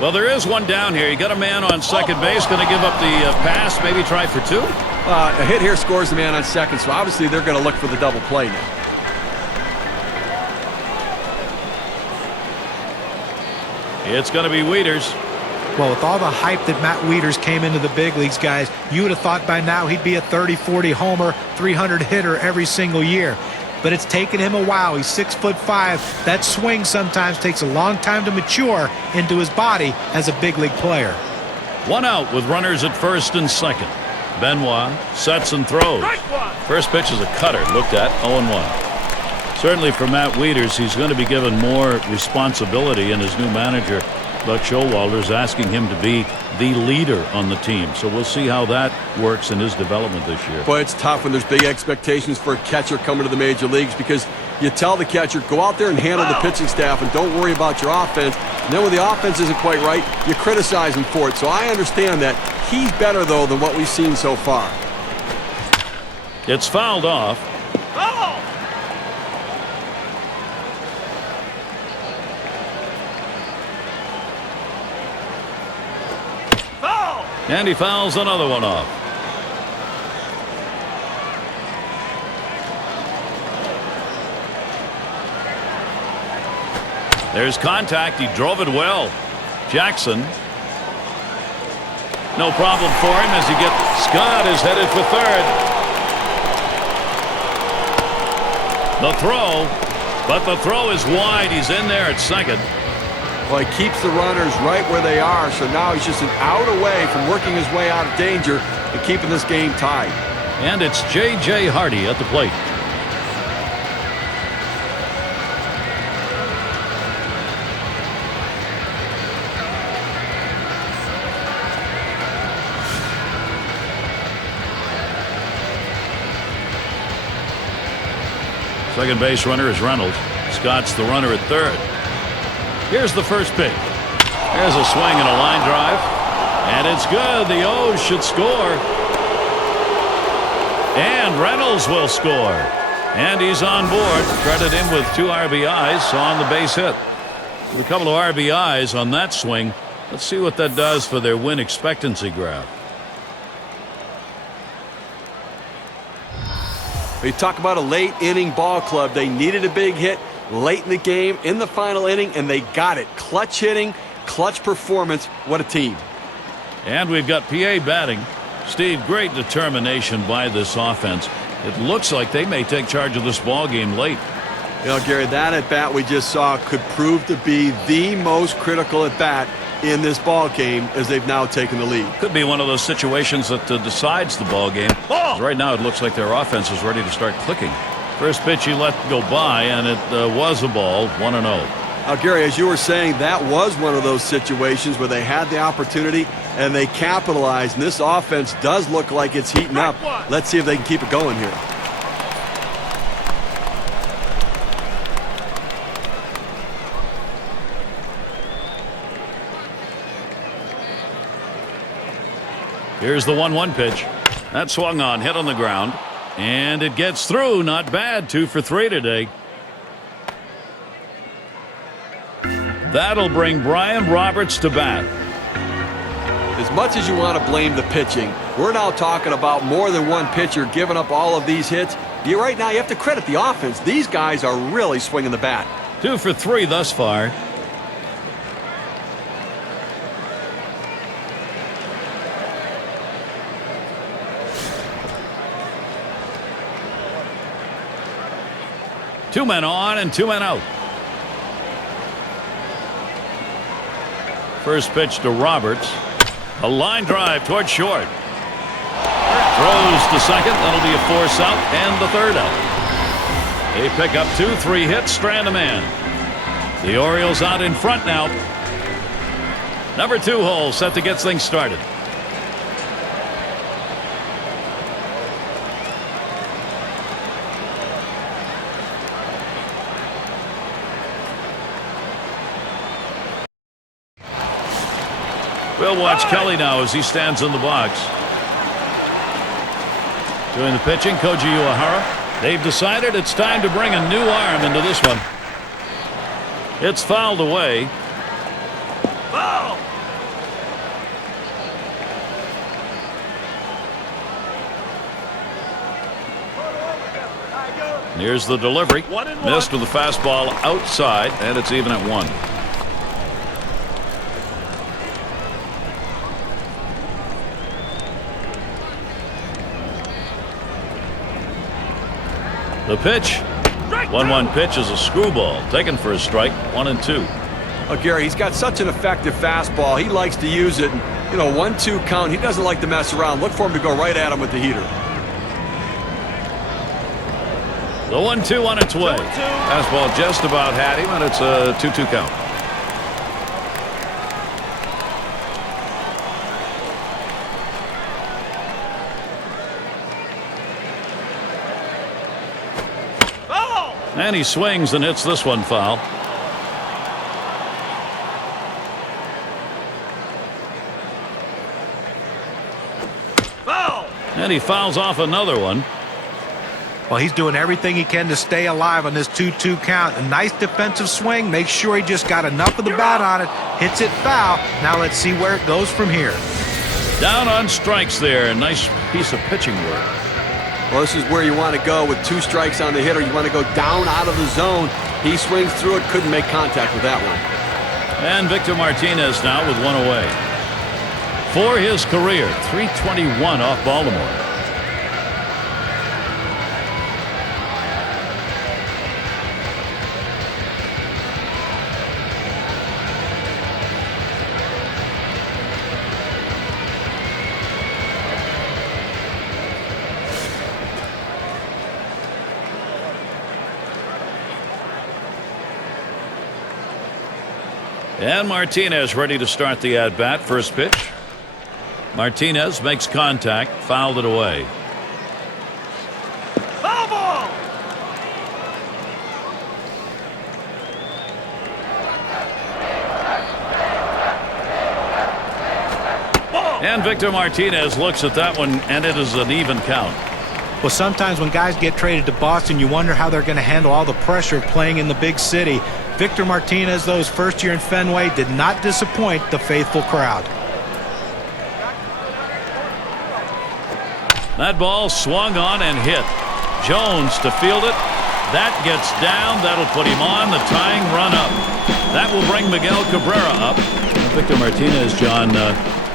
Well, there is one down here. You got a man on second base. Going to give up the pass, maybe try for two. A hit here scores the man on second, so obviously they're going to look for the double play now. It's going to be Wieters. Well, with all the hype that Matt Wieters came into the big leagues, guys, you would have thought by now he'd be a 30-40 homer, 300 hitter every single year. But it's taken him a while. He's 6'5". That swing sometimes takes a long time to mature into his body as a big league player. One out with runners at first and second. Benoit sets and throws. First pitch is a cutter. Looked at 0-1. Certainly for Matt Wieters, he's going to be given more responsibility, and his new manager, Buck Showalter, is asking him to be the leader on the team. So we'll see how that works in his development this year. Boy, it's tough when there's big expectations for a catcher coming to the major leagues, because you tell the catcher, go out there and handle the pitching staff and don't worry about your offense. And then when the offense isn't quite right, you criticize him for it. So I understand that. He's better, though, than what we've seen so far. It's fouled off. And he fouls another one off. There's contact. He drove it well. Jackson. No problem for him as he gets. Scott is headed for third. The throw. But the throw is wide. He's in there at second. Well, he keeps the runners right where they are, so now he's just an out away from working his way out of danger and keeping this game tied. And it's J.J. Hardy at the plate. Second base runner is Reynolds. Scott's the runner at third. Here's the first pitch. There's a swing and a line drive. And it's good. The O's should score. And Reynolds will score. And he's on board. Credit him with 2 RBIs on the base hit. With a couple of RBIs on that swing. Let's see what that does for their win expectancy graph. We talk about a late inning ball club. They needed a big hit late in the game, in the final inning, and they got it. Clutch hitting, clutch performance. What a team. And we've got PA batting. Steve, great determination by this offense. It looks like they may take charge of this ball game late. You know, Gary, that at bat we just saw could prove to be the most critical at bat in this ball game as they've now taken the lead. Could be one of those situations that decides the ball game. Right now it looks like their offense is ready to start clicking. First pitch he let go by, and it was a ball, 1-0. Now, Gary, as you were saying, that was one of those situations where they had the opportunity and they capitalized, and this offense does look like it's heating up. Let's see if they can keep it going here. Here's the 1-1 pitch. That swung on, hit on the ground, and it gets through. Not bad. 2 for 3 today. That'll bring Brian Roberts to bat. As much as you want to blame the pitching, we're now talking about more than one pitcher giving up all of these hits. Right now you have to credit the offense. These guys are really swinging the bat. 2 for 3 thus far. Two men on and 2 men out. First pitch to Roberts. A line drive toward short. Throws to second. That'll be a force out and the third out. They pick up 2, 3 hits, strand a man. The Orioles out in front now. Number 2 hole set to get things started. We'll watch Kelly now as he stands in the box. Doing the pitching, Koji Uehara. They've decided it's time to bring a new arm into this one. It's fouled away. Foul! Here's the delivery. Missed with the fastball outside, and it's even at 1. The pitch. 1-1 pitch is a screwball. Taken for a strike. 1-2. Oh, Gary, he's got such an effective fastball. He likes to use it. And, 1-2 count. He doesn't like to mess around. Look for him to go right at him with the heater. The 1-2 on its way. Fastball just about had him, and it's a 2-2 count. And he swings and hits this one foul. Foul! And he fouls off another one. Well, he's doing everything he can to stay alive on this 2-2 count. A nice defensive swing. Make sure he just got enough of the bat on it. Hits it foul. Now let's see where it goes from here. Down on strikes there. Nice piece of pitching work. Well, this is where you want to go with 2 strikes on the hitter. You want to go down out of the zone. He swings through it, couldn't make contact with that one. And Victor Martinez now with 1 away. For his career, 321 off Baltimore. And Martinez ready to start the at-bat. First pitch. Martinez makes contact, fouled it away. Foul ball! And Victor Martinez looks at that one, and it is an even count. Well, sometimes when guys get traded to Boston, you wonder how they're going to handle all the pressure of playing in the big city. Victor Martinez, though, his first year in Fenway, did not disappoint the faithful crowd. That ball swung on and hit. Jones to field it. That gets down. That'll put him on the tying run up. That will bring Miguel Cabrera up. Victor Martinez, John,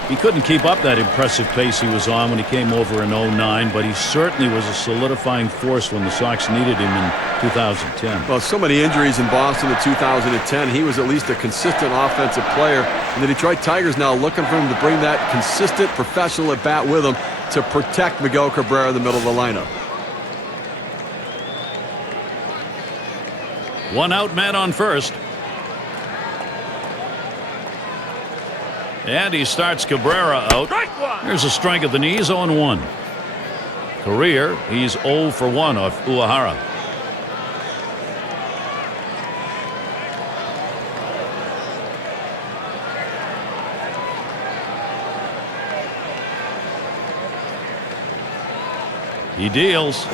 he couldn't keep up that impressive pace he was on when he came over in 09, but he certainly was a solidifying force when the Sox needed him in 2010. Well, so many injuries in Boston in 2010. He was at least a consistent offensive player. And the Detroit Tigers now looking for him to bring that consistent professional at bat with him to protect Miguel Cabrera in the middle of the lineup. One out, man on first. And he starts Cabrera out. Here's a strike at the knees, 0-1. Career, he's 0 for 1 off Uehara. He deals.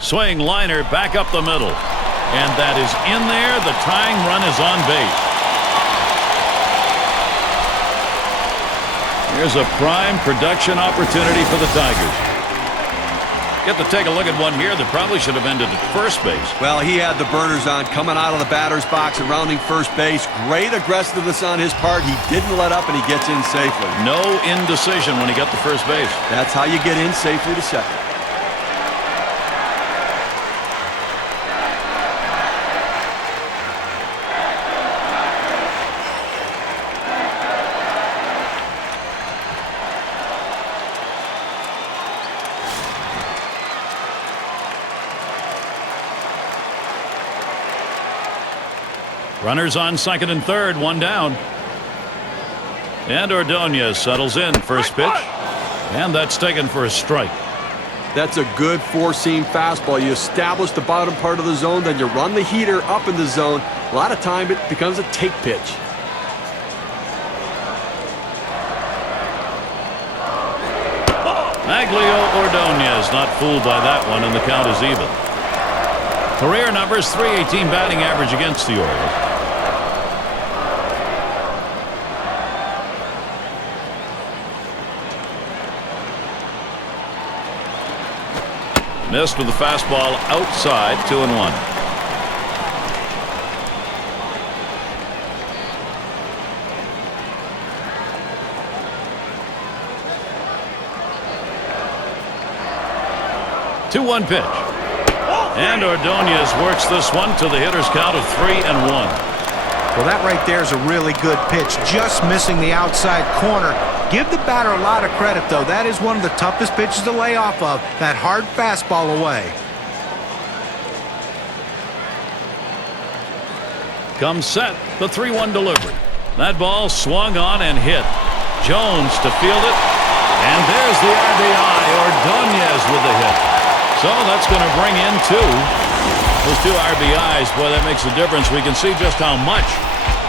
Swing liner back up the middle. And that is in there. The tying run is on base. Here's a prime production opportunity for the Tigers. Get to take a look at one here that probably should have ended at first base. Well, he had the burners on coming out of the batter's box and rounding first base. Great aggressiveness on his part. He didn't let up, and he gets in safely. No indecision when he got to first base. That's how you get in safely to second. Runners on second and third, one down. And Ordonez settles in, first pitch. And that's taken for a strike. That's a good four-seam fastball. You establish the bottom part of the zone, then you run the heater up in the zone. A lot of time it becomes a take pitch. Maglio Ordonez not fooled by that one, and the count is even. Career numbers, .318 batting average against the Orioles. Missed with the fastball outside, 2-1. Two-one pitch. And Ordonez works this one to the hitter's count of 3-1. Well, that right there is a really good pitch, just missing the outside corner. Give the batter a lot of credit, though. That is one of the toughest pitches to lay off of, that hard fastball away. Comes set, the 3-1 delivery. That ball swung on and hit. Jones to field it. And there's the RBI. Ordonez with the hit. So that's going to bring in two. Those two RBIs, boy, that makes a difference. We can see just how much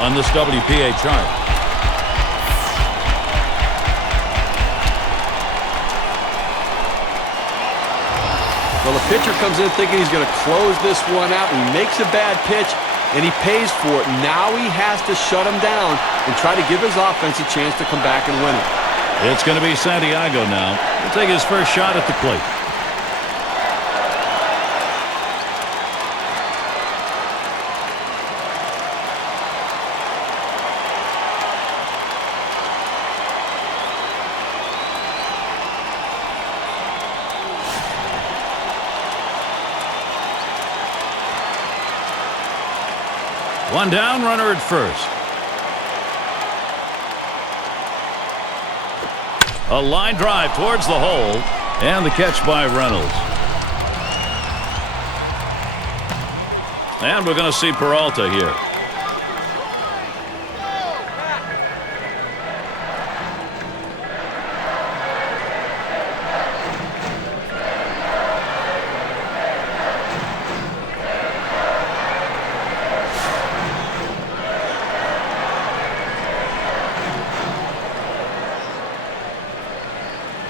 on this WPA chart. Well, the pitcher comes in thinking he's going to close this one out. He makes a bad pitch, and he pays for it. Now he has to shut him down and try to give his offense a chance to come back and win it. It's going to be Santiago now. He'll take his first shot at the plate. One down, runner at first. A line drive towards the hole, and the catch by Reynolds. And we're going to see Peralta here.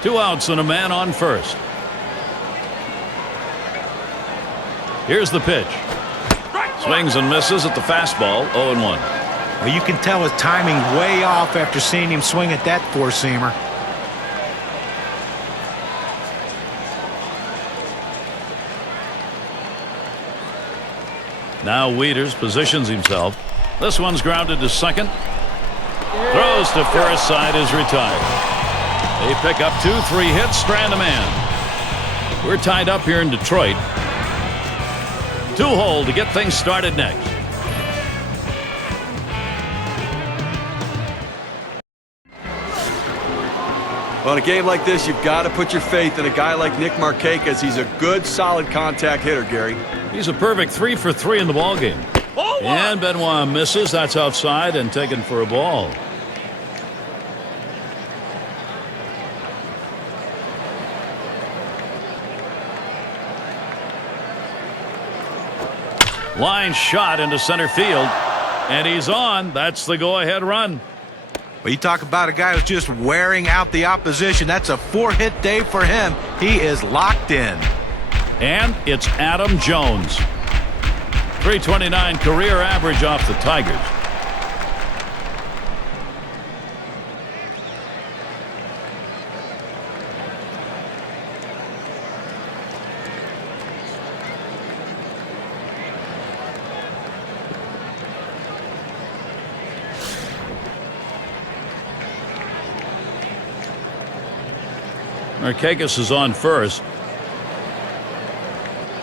2 outs and a man on first. Here's the pitch. Swings and misses at the fastball, 0-1. Well, you can tell his timing way off after seeing him swing at that four-seamer. Now Wieters positions himself. This one's grounded to second. Throws to first, side is retired. They pick up 2-3 hits, strand a man. We're tied up here in Detroit. 2-hole to get things started next. Well, in a game like this, you've got to put your faith in a guy like Nick Markakis. He's a good, solid contact hitter, Gary. He's a perfect 3 for 3 in the ballgame. And Benoit misses. That's outside and taken for a ball. Line shot into center field. And he's on. That's the go-ahead run. Well, you talk about a guy who's just wearing out the opposition. That's a 4-hit day for him. He is locked in. And it's Adam Jones. 329 career average off the Tigers. Markakis is on first.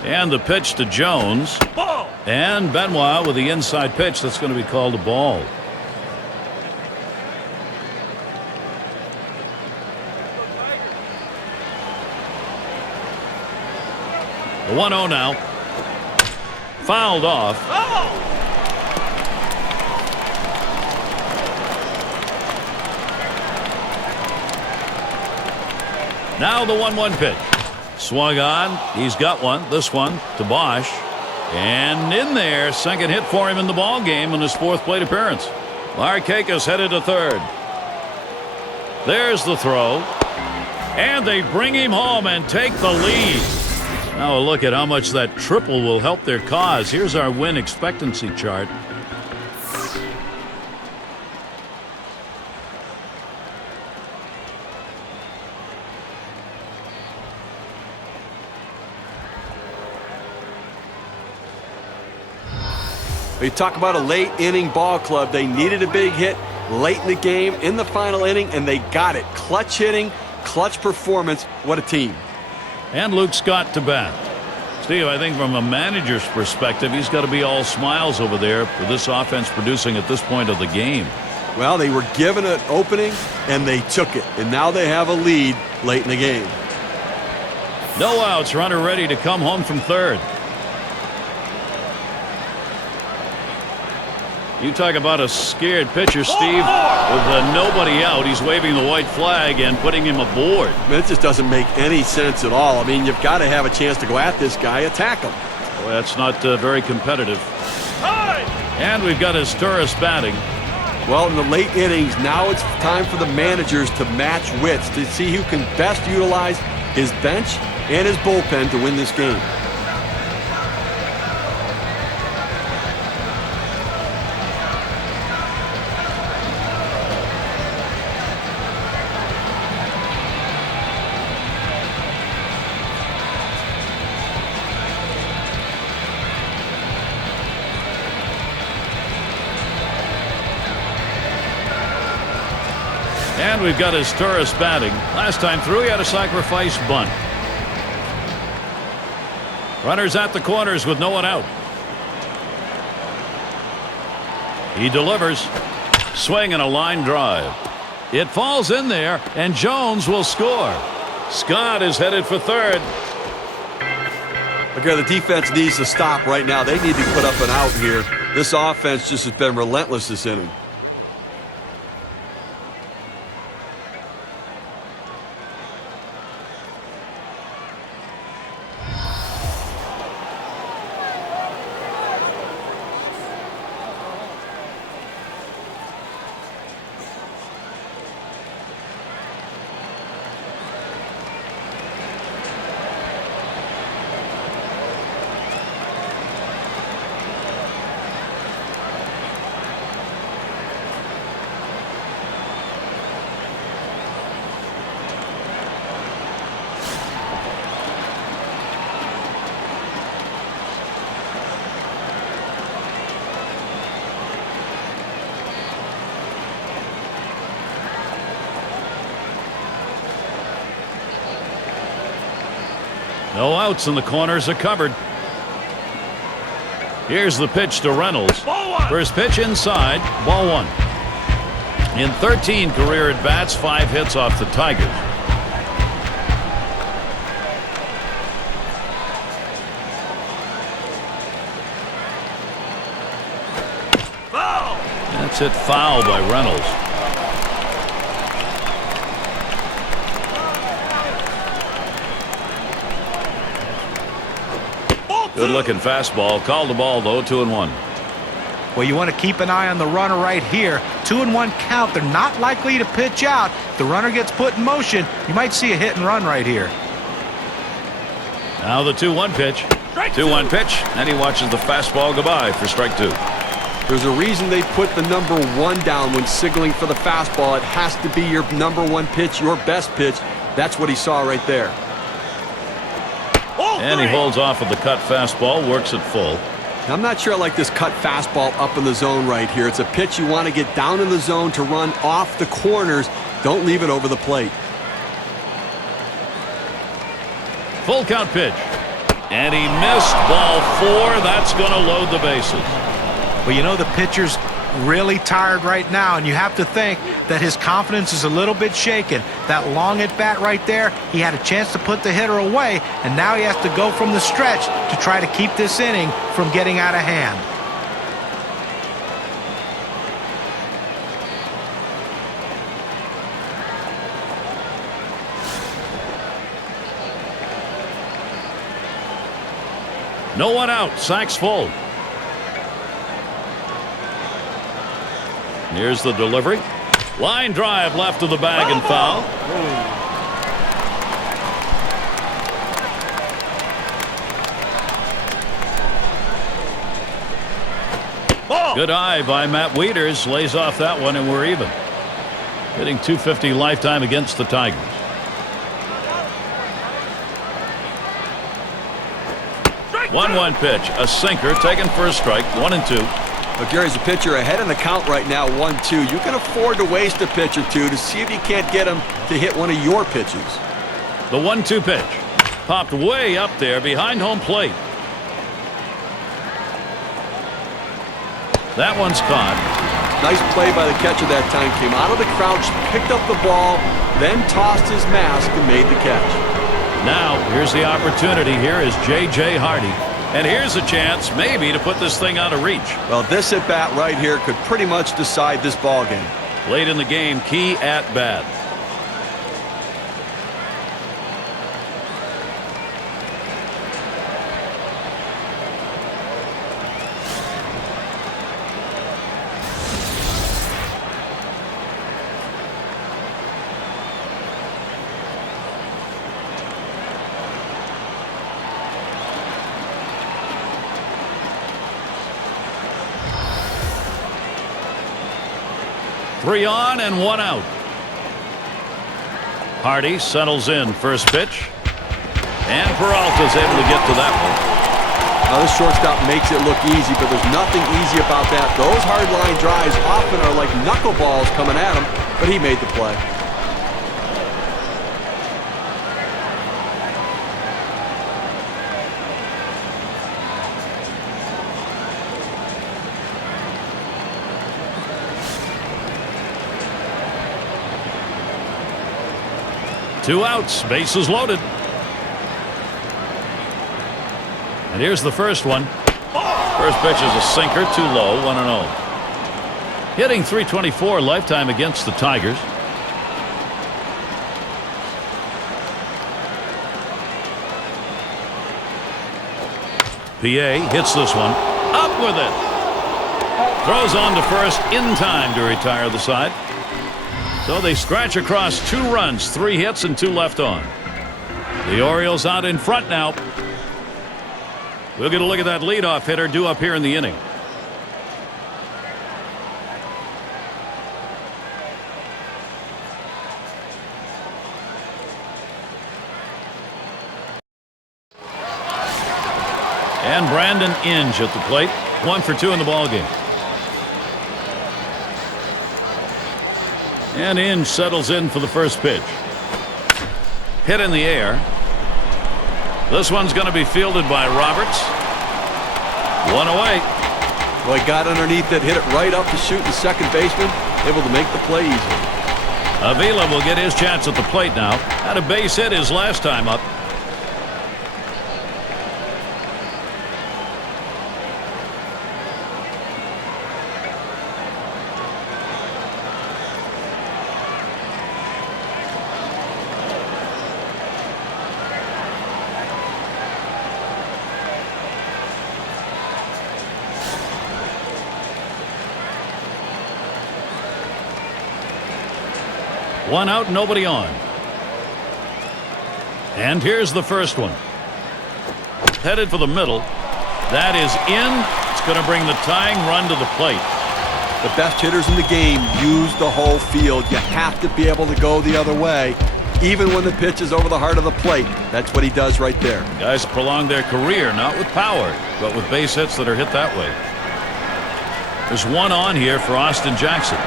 And the pitch to Jones. Ball. And Benoit with the inside pitch. That's going to be called a ball. The 1-0 now. Fouled off. Now the 1-1 pitch. Swung on. He's got one. This one to Bosch. And in there. Second hit for him in the ball game in his 4th plate appearance. Markakis headed to third. There's the throw. And they bring him home and take the lead. Now a look at how much that triple will help their cause. Here's our win expectancy chart. You talk about a late inning ball club. They needed a big hit late in the game, in the final inning, and they got it. Clutch hitting, clutch performance. What a team. And Luke Scott to bat. Steve, I think from a manager's perspective, he's got to be all smiles over there for this offense producing at this point of the game. Well, they were given an opening, and they took it. And now they have a lead late in the game. No outs, runner ready to come home from third. You talk about a scared pitcher, Steve. With nobody out, he's waving the white flag and putting him aboard. It just doesn't make any sense at all. I mean, you've got to have a chance to go at this guy, attack him. Well, that's not very competitive. And we've got Asturis batting. Well, in the late innings, now it's time for the managers to match wits to see who can best utilize his bench and his bullpen to win this game. And we've got Asturis batting. Last time through, he had a sacrifice bunt. Runners at the corners with no one out. He delivers. Swing and a line drive. It falls in there, and Jones will score. Scott is headed for third. Okay, the defense needs to stop right now. They need to put up an out here. This offense just has been relentless this inning. No outs and the corners are covered. Here's the pitch to Reynolds. First pitch inside, ball one. In 13 career at-bats, 5 hits off the Tigers. That's hit foul by Reynolds. Good looking fastball. Called the ball though. 2-1. Well, you want to keep an eye on the runner right here. 2-1 count. They're not likely to pitch out. If the runner gets put in motion, you might see a hit and run right here. Now the 2-1 pitch. 2-1 pitch, and he watches the fastball go by for strike 2. There's a reason they put the number 1 down when signaling for the fastball. It has to be your number 1 pitch, your best pitch. That's what he saw right there. And he holds off with the cut fastball, works it full. I'm not sure I like this cut fastball up in the zone right here. It's a pitch you want to get down in the zone to run off the corners. Don't leave it over the plate. Full count pitch. And he missed ball 4. That's going to load the bases. Well, you know the pitcher's really tired right now, and you have to think that his confidence is a little bit shaken. That long at bat right there, he had a chance to put the hitter away, and now he has to go from the stretch to try to keep this inning from getting out of hand. No one out. Sack's full. Here's the delivery. Line drive left of the bag and foul. Good eye by Matt Wieters. Lays off that one, and we're even. Hitting .250 lifetime against the Tigers. One pitch. A sinker taken for a strike. 1-2. But Gary's a pitcher ahead in the count right now, 1-2. You can afford to waste a pitch or two to see if you can't get him to hit one of your pitches. The 1-2 pitch. Popped way up there behind home plate. That one's caught. Nice play by the catcher that time. Came out of the crouch, picked up the ball, then tossed his mask and made the catch. Now, here's the opportunity. Here is J.J. Hardy. And here's a chance, maybe, to put this thing out of reach. Well, this at-bat right here could pretty much decide this ball game. Late in the game, key at-bat. Three on and one out. Hardy settles in. First pitch. And Peralta's able to get to that one. Now this shortstop makes it look easy, but there's nothing easy about that. Those hard line drives often are like knuckleballs coming at him, but he made the play. Two outs, bases loaded. And here's the first one. First pitch is a sinker, too low, 1-0. Hitting .324 lifetime against the Tigers. PA hits this one. Up with it. Throws on to first in time to retire the side. So they scratch across 2 runs, 3 hits, and 2 left on. The Orioles out in front now. We'll get a look at that leadoff hitter due up here in the inning. And Brandon Inge at the plate. 1 for 2 in the ballgame. And Inge settles in for the first pitch. Hit in the air. This one's going to be fielded by Roberts. One away. Well, he got underneath it, hit it right up to shoot the second baseman, able to make the play easy. Avila will get his chance at the plate now. Had a base hit his last time up. One out, nobody on. And here's the first one. Headed for the middle. That is in. It's going to bring the tying run to the plate. The best hitters in the game use the whole field. You have to be able to go the other way, even when the pitch is over the heart of the plate. That's what he does right there. Guys prolong their career, not with power, but with base hits that are hit that way. There's one on here for Austin Jackson.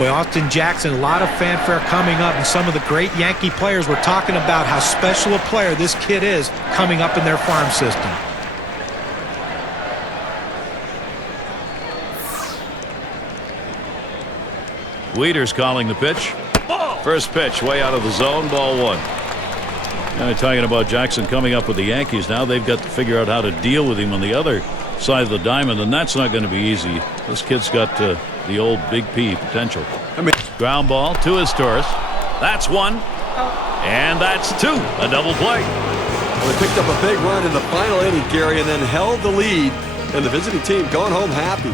Well, Austin Jackson, a lot of fanfare coming up, and some of the great Yankee players were talking about how special a player this kid is coming up in their farm system. Weeder's calling the pitch. First pitch way out of the zone, ball one. Now they're talking about Jackson coming up with the Yankees. Now they've got to figure out how to deal with him on the other side of the diamond, and that's not going to be easy. This kid's got the old Big P potential. Ground ball to his Taurus. That's one. And that's two. A double play. Well, they picked up a big run in the final inning, Gary, and then held the lead. And the visiting team going home happy.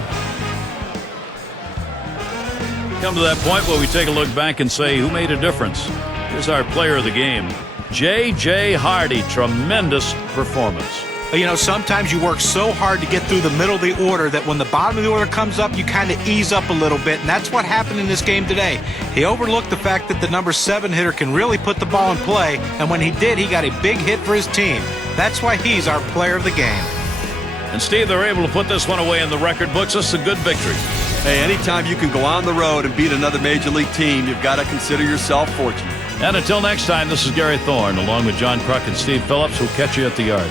Come to that point where we take a look back and say, who made a difference? Here's our player of the game, J.J. Hardy. Tremendous performance. You know, sometimes you work so hard to get through the middle of the order that when the bottom of the order comes up, you kind of ease up a little bit, and that's what happened in this game today. He overlooked the fact that the number 7 hitter can really put the ball in play, and when he did, he got a big hit for his team. That's why he's our player of the game. And Steve, they're able to put this one away in the record books. This is a good victory. Hey, anytime you can go on the road and beat another major league team, you've got to consider yourself fortunate. And until next time, this is Gary Thorne, along with John Kruk and Steve Phillips. We'll catch you at the yard.